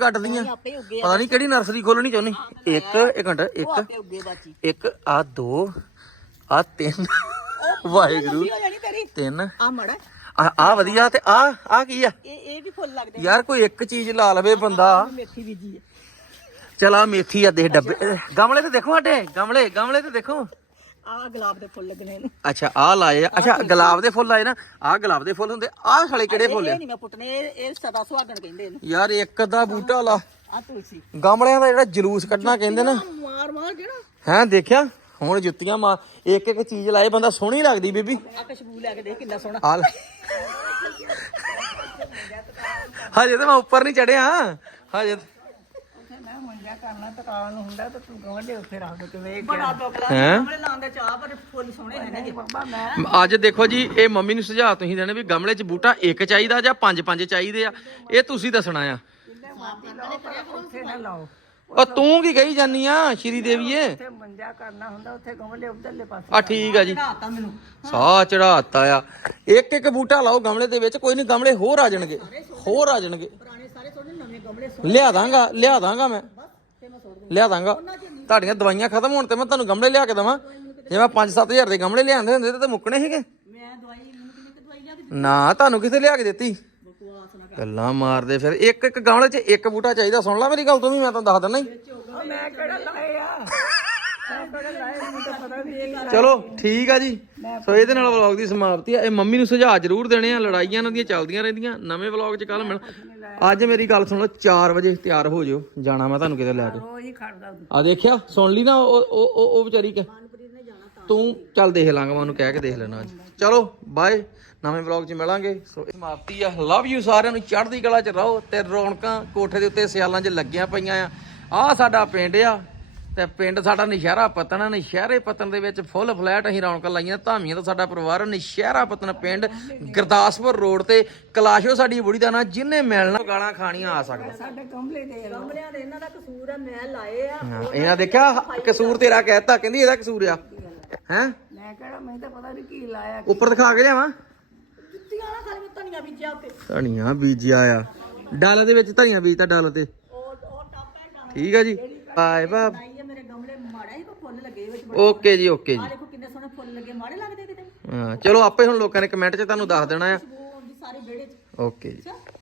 Speaker 3: ਉੱਗੇ
Speaker 1: ਪਤਾ ਨਹੀਂ ਕਿਹੜੀ ਨਰਸਰੀ ਖੋਲਣੀ ਚਾਹੁੰਦੀ। ਇੱਕ ਇੱਕ
Speaker 3: ਉਹ
Speaker 1: ਇੱਕ ਇੱਕ ਆ ਦੋ ਆ ਤਿੰਨ। ਵਾਹਿਗੁਰੂ।
Speaker 3: ਹੋ
Speaker 1: ਤਿੰਨ।
Speaker 3: ਆ ਮੜਾ।
Speaker 1: ਆ ਆ ਵਧੀਆ ਤੇ ਆ ਆ ਕੀ ਆ?
Speaker 3: ਇਹ ਇਹ ਵੀ ਫੁੱਲ ਲੱਗਦੇ
Speaker 1: ਯਾਰ ਕੋਈ ਇੱਕ ਚੀਜ਼ ਲਾ ਲਵੇ ਬੰਦਾ।
Speaker 3: ਮੇਥੀ ਬੀਜੀ ਹੈ
Speaker 1: ਚਲ ਆ ਮੇਥੀ ਆ ਦੇਖ ਡੱਬੇ। ਗਮਲੇ ਤੇ ਦੇਖੋ ਸਾਡੇ ਗਮਲੇ ਗਮਲੇ ਤੇ ਦੇਖੋ।
Speaker 3: ਆ ਗੁਲਾਬ ਦੇ ਫੁੱਲ ਲੱਗਣੇ ਨੇ।
Speaker 1: ਅੱਛਾ ਆ ਲਾਏ ਆ। ਅੱਛਾ ਗੁਲਾਬ ਦੇ ਫੁੱਲ ਆਏ ਨਾ ਆ ਗੁਲਾਬ ਦੇ ਫੁੱਲ ਹੁੰਦੇ ਆ ਸਾਲੇ ਕਿਹੜੇ ਫੁੱਲ ਆ?
Speaker 3: ਨਹੀਂ ਮੈਂ ਪੁੱਟਨੇ ਇਹ ਇਹ ਸਦਾ ਸੁਹਾਗਣ ਕਹਿੰਦੇ ਇਹਨੂੰ
Speaker 1: ਯਾਰ ਇੱਕ ਦਾ ਬੂਟਾ ਲਾ।
Speaker 3: ਆ ਤੁਲਸੀ।
Speaker 1: ਗਮਲਿਆਂ ਦਾ ਜਿਹੜਾ ਜਲੂਸ ਕੱਢਣਾ ਕਹਿੰਦੇ ਨਾ।
Speaker 3: ਮਾਰ ਮਾਰ ਜਿਹੜਾ।
Speaker 1: ਹੈਂ ਦੇਖਿਆ? ਹੁਣ ਜੁੱਤੀਆਂ ਮਾਰ ਇੱਕ ਇੱਕ ਚੀਜ਼ ਲਾਏ ਬੰਦਾ ਸੋਹਣੀ ਲੱਗਦੀ ਬੀਬੀ।
Speaker 3: ਆ ਖੁਸ਼ਬੂ ਲੈ ਕੇ ਦੇਖ ਕਿੰਨਾ ਸੋਹਣਾ।
Speaker 1: ਆ ਲੈ। ਹਜੇ ਤਾਂ ਮੈਂ ਉੱਪਰ ਨਹੀਂ ਚੜਿਆ। ਹਜੇ
Speaker 2: ਮੈਂ ਮੰਜਾ ਕਰਨਾ ਤਕਾਲ ਨੂੰ ਹੁੰਦਾ ਤਾਂ ਤੂੰ ਗਵਾਂਢੇ ਉੱਥੇ ਰੱਖ ਦੇ ਕੇ ਵੇਖ
Speaker 3: ਬੜਾ ਦੁੱਖ ਲੱਗਦਾ।
Speaker 1: ਹੈਂ?
Speaker 3: ਸਾਹਮਣੇ ਲਾਉਂਦੇ ਚਾਹ ਪਰ ਫੁੱਲ ਸੋਹਣੇ ਨੇ ਨੇ
Speaker 2: ਬਾਬਾ ਮੈਂ
Speaker 1: ਅੱਜ ਦੇਖੋ ਜੀ ਇਹ ਮੰਮੀ ਨੂੰ ਸੁਝਾਅ ਤੁਸੀਂ ਦੇਣੇ ਵੀ ਗਮਲੇ 'ਚ ਬੂਟਾ ਇੱਕ ਚਾਹੀਦਾ ਜਾਂ ਪੰਜ ਪੰਜ ਚਾਹੀਦੇ ਆ। ਇਹ ਤੁਸੀਂ ਦੱਸਣਾ ਆ।
Speaker 2: ਉੱਥੇ ਨਾ ਲਾਓ।
Speaker 1: ਉਹ ਤੂੰ ਕੀ ਕਹੀ ਜਾਨੀ ਆ ਸ਼੍ਰੀ ਦੇਵੀਏ?
Speaker 2: ਉੱਥੇ ਮੰਜਾ ਕਰਨਾ ਹੁੰਦਾ ਉੱਥੇ ਗਮਲੇ ਉਧਰਲੇ ਪਾਸੇ
Speaker 1: ਆ ਠੀਕ ਆ ਜੀ।
Speaker 3: ਚੜਾਤਾ ਮੈਨੂੰ।
Speaker 1: ਸਾਹ ਚੜਾਤਾ ਆ। ਇੱਕ ਇੱਕ ਬੂਟਾ ਲਾਓ ਗਮਲੇ ਦੇ ਵਿੱਚ ਕੋਈ ਨਹੀਂ ਗਮਲੇ ਹੋਰ ਆ ਜਾਣਗੇ ਹੋਰ ਆ ਜਾਣਗੇ।
Speaker 3: ਪੁਰਾਣੇ ਸਾਰੇ ਸੋਹਣੇ ਨਵੇਂ ਗਮਲੇ ਸੋਹਣੇ।
Speaker 1: ਲਿਆ ਦਾਂਗਾ ਲਿਆ ਦਾਂਗਾ ਮੈਂ।
Speaker 3: ਤੇ ਮੈਂ ਸੁੱਟ
Speaker 1: ਲਿਆ ਦਾਂਗਾ। ਤੁਹਾਡੀਆਂ ਦਵਾਈਆਂ ਖਤਮ ਹੋਣ ਤੇ ਮੈਂ ਤੁਹਾਨੂੰ ਗਮਲੇ ਲਿਆ ਕੇ ਦਵਾਂ। ਜੇ ਮੈਂ 5-7000 ਦੇ ਗਮਲੇ ਲਿਆਂਦੇ ਹੁੰਦੇ ਤੇ ਮੁੱਕਣੇ ਸੀਗੇ।
Speaker 3: ਮੈਂ ਦਵਾਈ ਮੈਨੂੰ ਕਿੰਨੀ ਦਵਾਈ ਲਿਆ ਕੇ
Speaker 1: ਨਾ ਤੁਹਾਨੂੰ ਕਿੱਥੇ ਲਿਆ ਕੇ ਦਿੱਤੀ? ਗੱਲਾਂ ਮਾਰਦੇ ਫਿਰ। ਇੱਕ ਇੱਕ ਗਮਲੇ 'ਚ ਇੱਕ ਬੂਟਾ ਚਾਹੀਦਾ। ਸੁਣ ਲੈ ਮੇਰੀ ਗੱਲ ਤੂੰ ਵੀ ਮੈਂ ਤੁਹਾਨੂੰ ਦੱਸ ਦਿੰਦਾ ਹੀ।
Speaker 2: ਉਹ ਮੈਂ ਕਿਹੜਾ ਲਾਏ ਆ? ਮੈਂ ਕਿਹੜਾ ਲਾਏ ਮੈਨੂੰ ਤਾਂ ਪਤਾ ਨਹੀਂ
Speaker 1: ਚਲੋ ਠੀਕ ਆ ਜੀ। ਸੋ ਇਹਦੇ ਨਾਲ ਵਲੌਗ ਦੀ ਸਮਾਪਤੀ ਆ। ਇਹ ਮੰਮੀ ਨੂੰ ਸੁਝਾਅ ਜ਼ਰੂਰ ਦੇਣੇ ਆ। ਲੜਾਈਆਂ ਇਹਨਾਂ ਦੀਆਂ ਚੱਲਦੀਆਂ ਰਹਿੰਦੀਆਂ। ਨਵੇਂ ਵਲੌਗ 'ਚ ਕੱਲ ਮਿਲ ਅੱਜ ਮੇਰੀ ਗੱਲ ਸੁਣ ਲਓ 4 ਵਜੇ ਤਿਆਰ ਹੋ ਜਿਓ। ਜਾਣਾ ਮੈਂ ਤੁਹਾਨੂੰ ਕਿਤੇ ਲੈ ਕੇ।
Speaker 2: ਰੋਜ਼ ਹੀ ਖੜਦਾ।
Speaker 1: ਆ ਦੇਖਿਆ? ਸੁਣ ਲਈ ਨਾ ਉਹ ਉਹ ਉਹ- ਉਹ ਵਿਚਾਰੀ ਕਿ ਤੂੰ। ਚੱਲ ਦੇਖ ਲਾਂਗਾ ਮੈਂ ਉਹਨੂੰ ਕਹਿ ਕੇ ਦੇਖ ਲੈਣਾ ਅੱਜ। ਚਲੋ ਬਾਏ ਨਵੇਂ ਵਲੌਗ 'ਚ ਮਿਲਾਂਗੇ। ਸੋ ਇਹ ਸਮਾਪਤੀ ਆ। ਲਵ ਯੂ ਸਾਰਿਆਂ ਨੂੰ। ਚੜ੍ਹਦੀ ਕਲਾ 'ਚ ਰਹੋ ਤੇ ਰੌਣਕਾਂ ਕੋਠੇ ਦੇ ਉੱਤੇ ਸਿਆਲਾਂ 'ਚ ਲੱਗੀਆਂ ਪਈਆਂ ਆ। ਆਹ ਸਾਡਾ ਪਿੰਡ ਆ ਤੇ ਪਿੰਡ ਸਾਡਾ ਨਸ਼ਹਿਰਾ ਪਤਨ ਆ। ਨਸ਼ਹਿਰੇ ਪਤਨ ਦੇ ਵਿੱਚ ਫੁੱਲ ਫਲੈਟ ਅਸੀਂ ਰੌਣਕਾਂ ਲਾਈਆਂ। ਧਾਮੀਆਂ ਤੋਂ ਸਾਡਾ ਪਰਿਵਾਰ ਆ। ਨਸ਼ਹਿਰਾ ਪਤਨ ਪਿੰਡ ਗੁਰਦਾਸਪੁਰ ਰੋਡ ਤੇ ਕਲਾਸ਼ੋ ਸਾਡੀ ਬੁੜੀ ਦਾ ਨਾਂ। ਜਿਹਨੇ ਮਿਲਣਾ ਗਾਲਾਂ ਖਾਣੀਆਂ ਆ ਸਕਦਾ।
Speaker 2: ਸਾਡੇ ਗਮਲੇ ਦੇ ਲਓ।
Speaker 3: ਗਮਲਿਆਂ ਦੇ ਇਹਨਾਂ ਦਾ ਕਸੂਰ ਹੈ ਮੈਂ ਲਾਏ ਆ।
Speaker 1: ਹਾਂ, ਇਹਨਾਂ ਦੇਖਿਆ? ਕਸੂਰ ਤੇਰਾ ਕਹਿਤਾ। ਕਹਿੰਦੀ ਇਹਦਾ ਕਸੂਰ ਆ। ਹੈ?
Speaker 2: ਮੈਂ ਕਿਹੜਾ ਮੈਨੂੰ ਤਾਂ ਪਤਾ ਨਹੀਂ ਕੀ ਲਾਇਆ
Speaker 1: ਉੱਪਰ ਦਿਖਾ ਕੇ ਲਿਆਵਾਂ।
Speaker 3: ਖਾਲੀ ਧਨੀਆ ਬੀਜਿਆ ਉੱਤੇ।
Speaker 1: ਧਨੀਆ ਬੀਜਿਆ ਆ। ਡਾਲ ਦੇ ਵਿੱਚ ਧਨੀਆ ਬੀਜਤਾ ਡਾਲ ਤੇ
Speaker 3: ਉਹ ਉਹ ਟਾਪਾ ਹੈ
Speaker 1: ਠੀਕ ਆ ਜੀ। ਬਾਏ ਬਾਏ
Speaker 3: ਲਾਈ ਹੈ ਮੇਰੇ ਗਮਲੇ ਮਾੜਾ ਹੀ ਕੋ ਫੁੱਲ ਲੱਗੇ ਵਿੱਚ
Speaker 1: ਓਕੇ ਜੀ ਓਕੇ ਜੀ।
Speaker 3: ਆ ਦੇਖੋ ਕਿੰਨੇ ਸੋਹਣੇ ਫੁੱਲ ਲੱਗੇ ਮਾੜੇ ਲੱਗਦੇ ਕਿਤੇ।
Speaker 1: ਹਾਂ ਚਲੋ ਆਪੇ ਹੁਣ ਲੋਕਾਂ ਨੇ ਕਮੈਂਟ 'ਚ ਤੁਹਾਨੂੰ ਦੱਸ ਦੇਣਾ ਆ।
Speaker 3: ਉਹ ਦੀ ਸਾਰੇ ਵਿਹੜੇ ਚ।
Speaker 1: ਓਕੇ ਜੀ।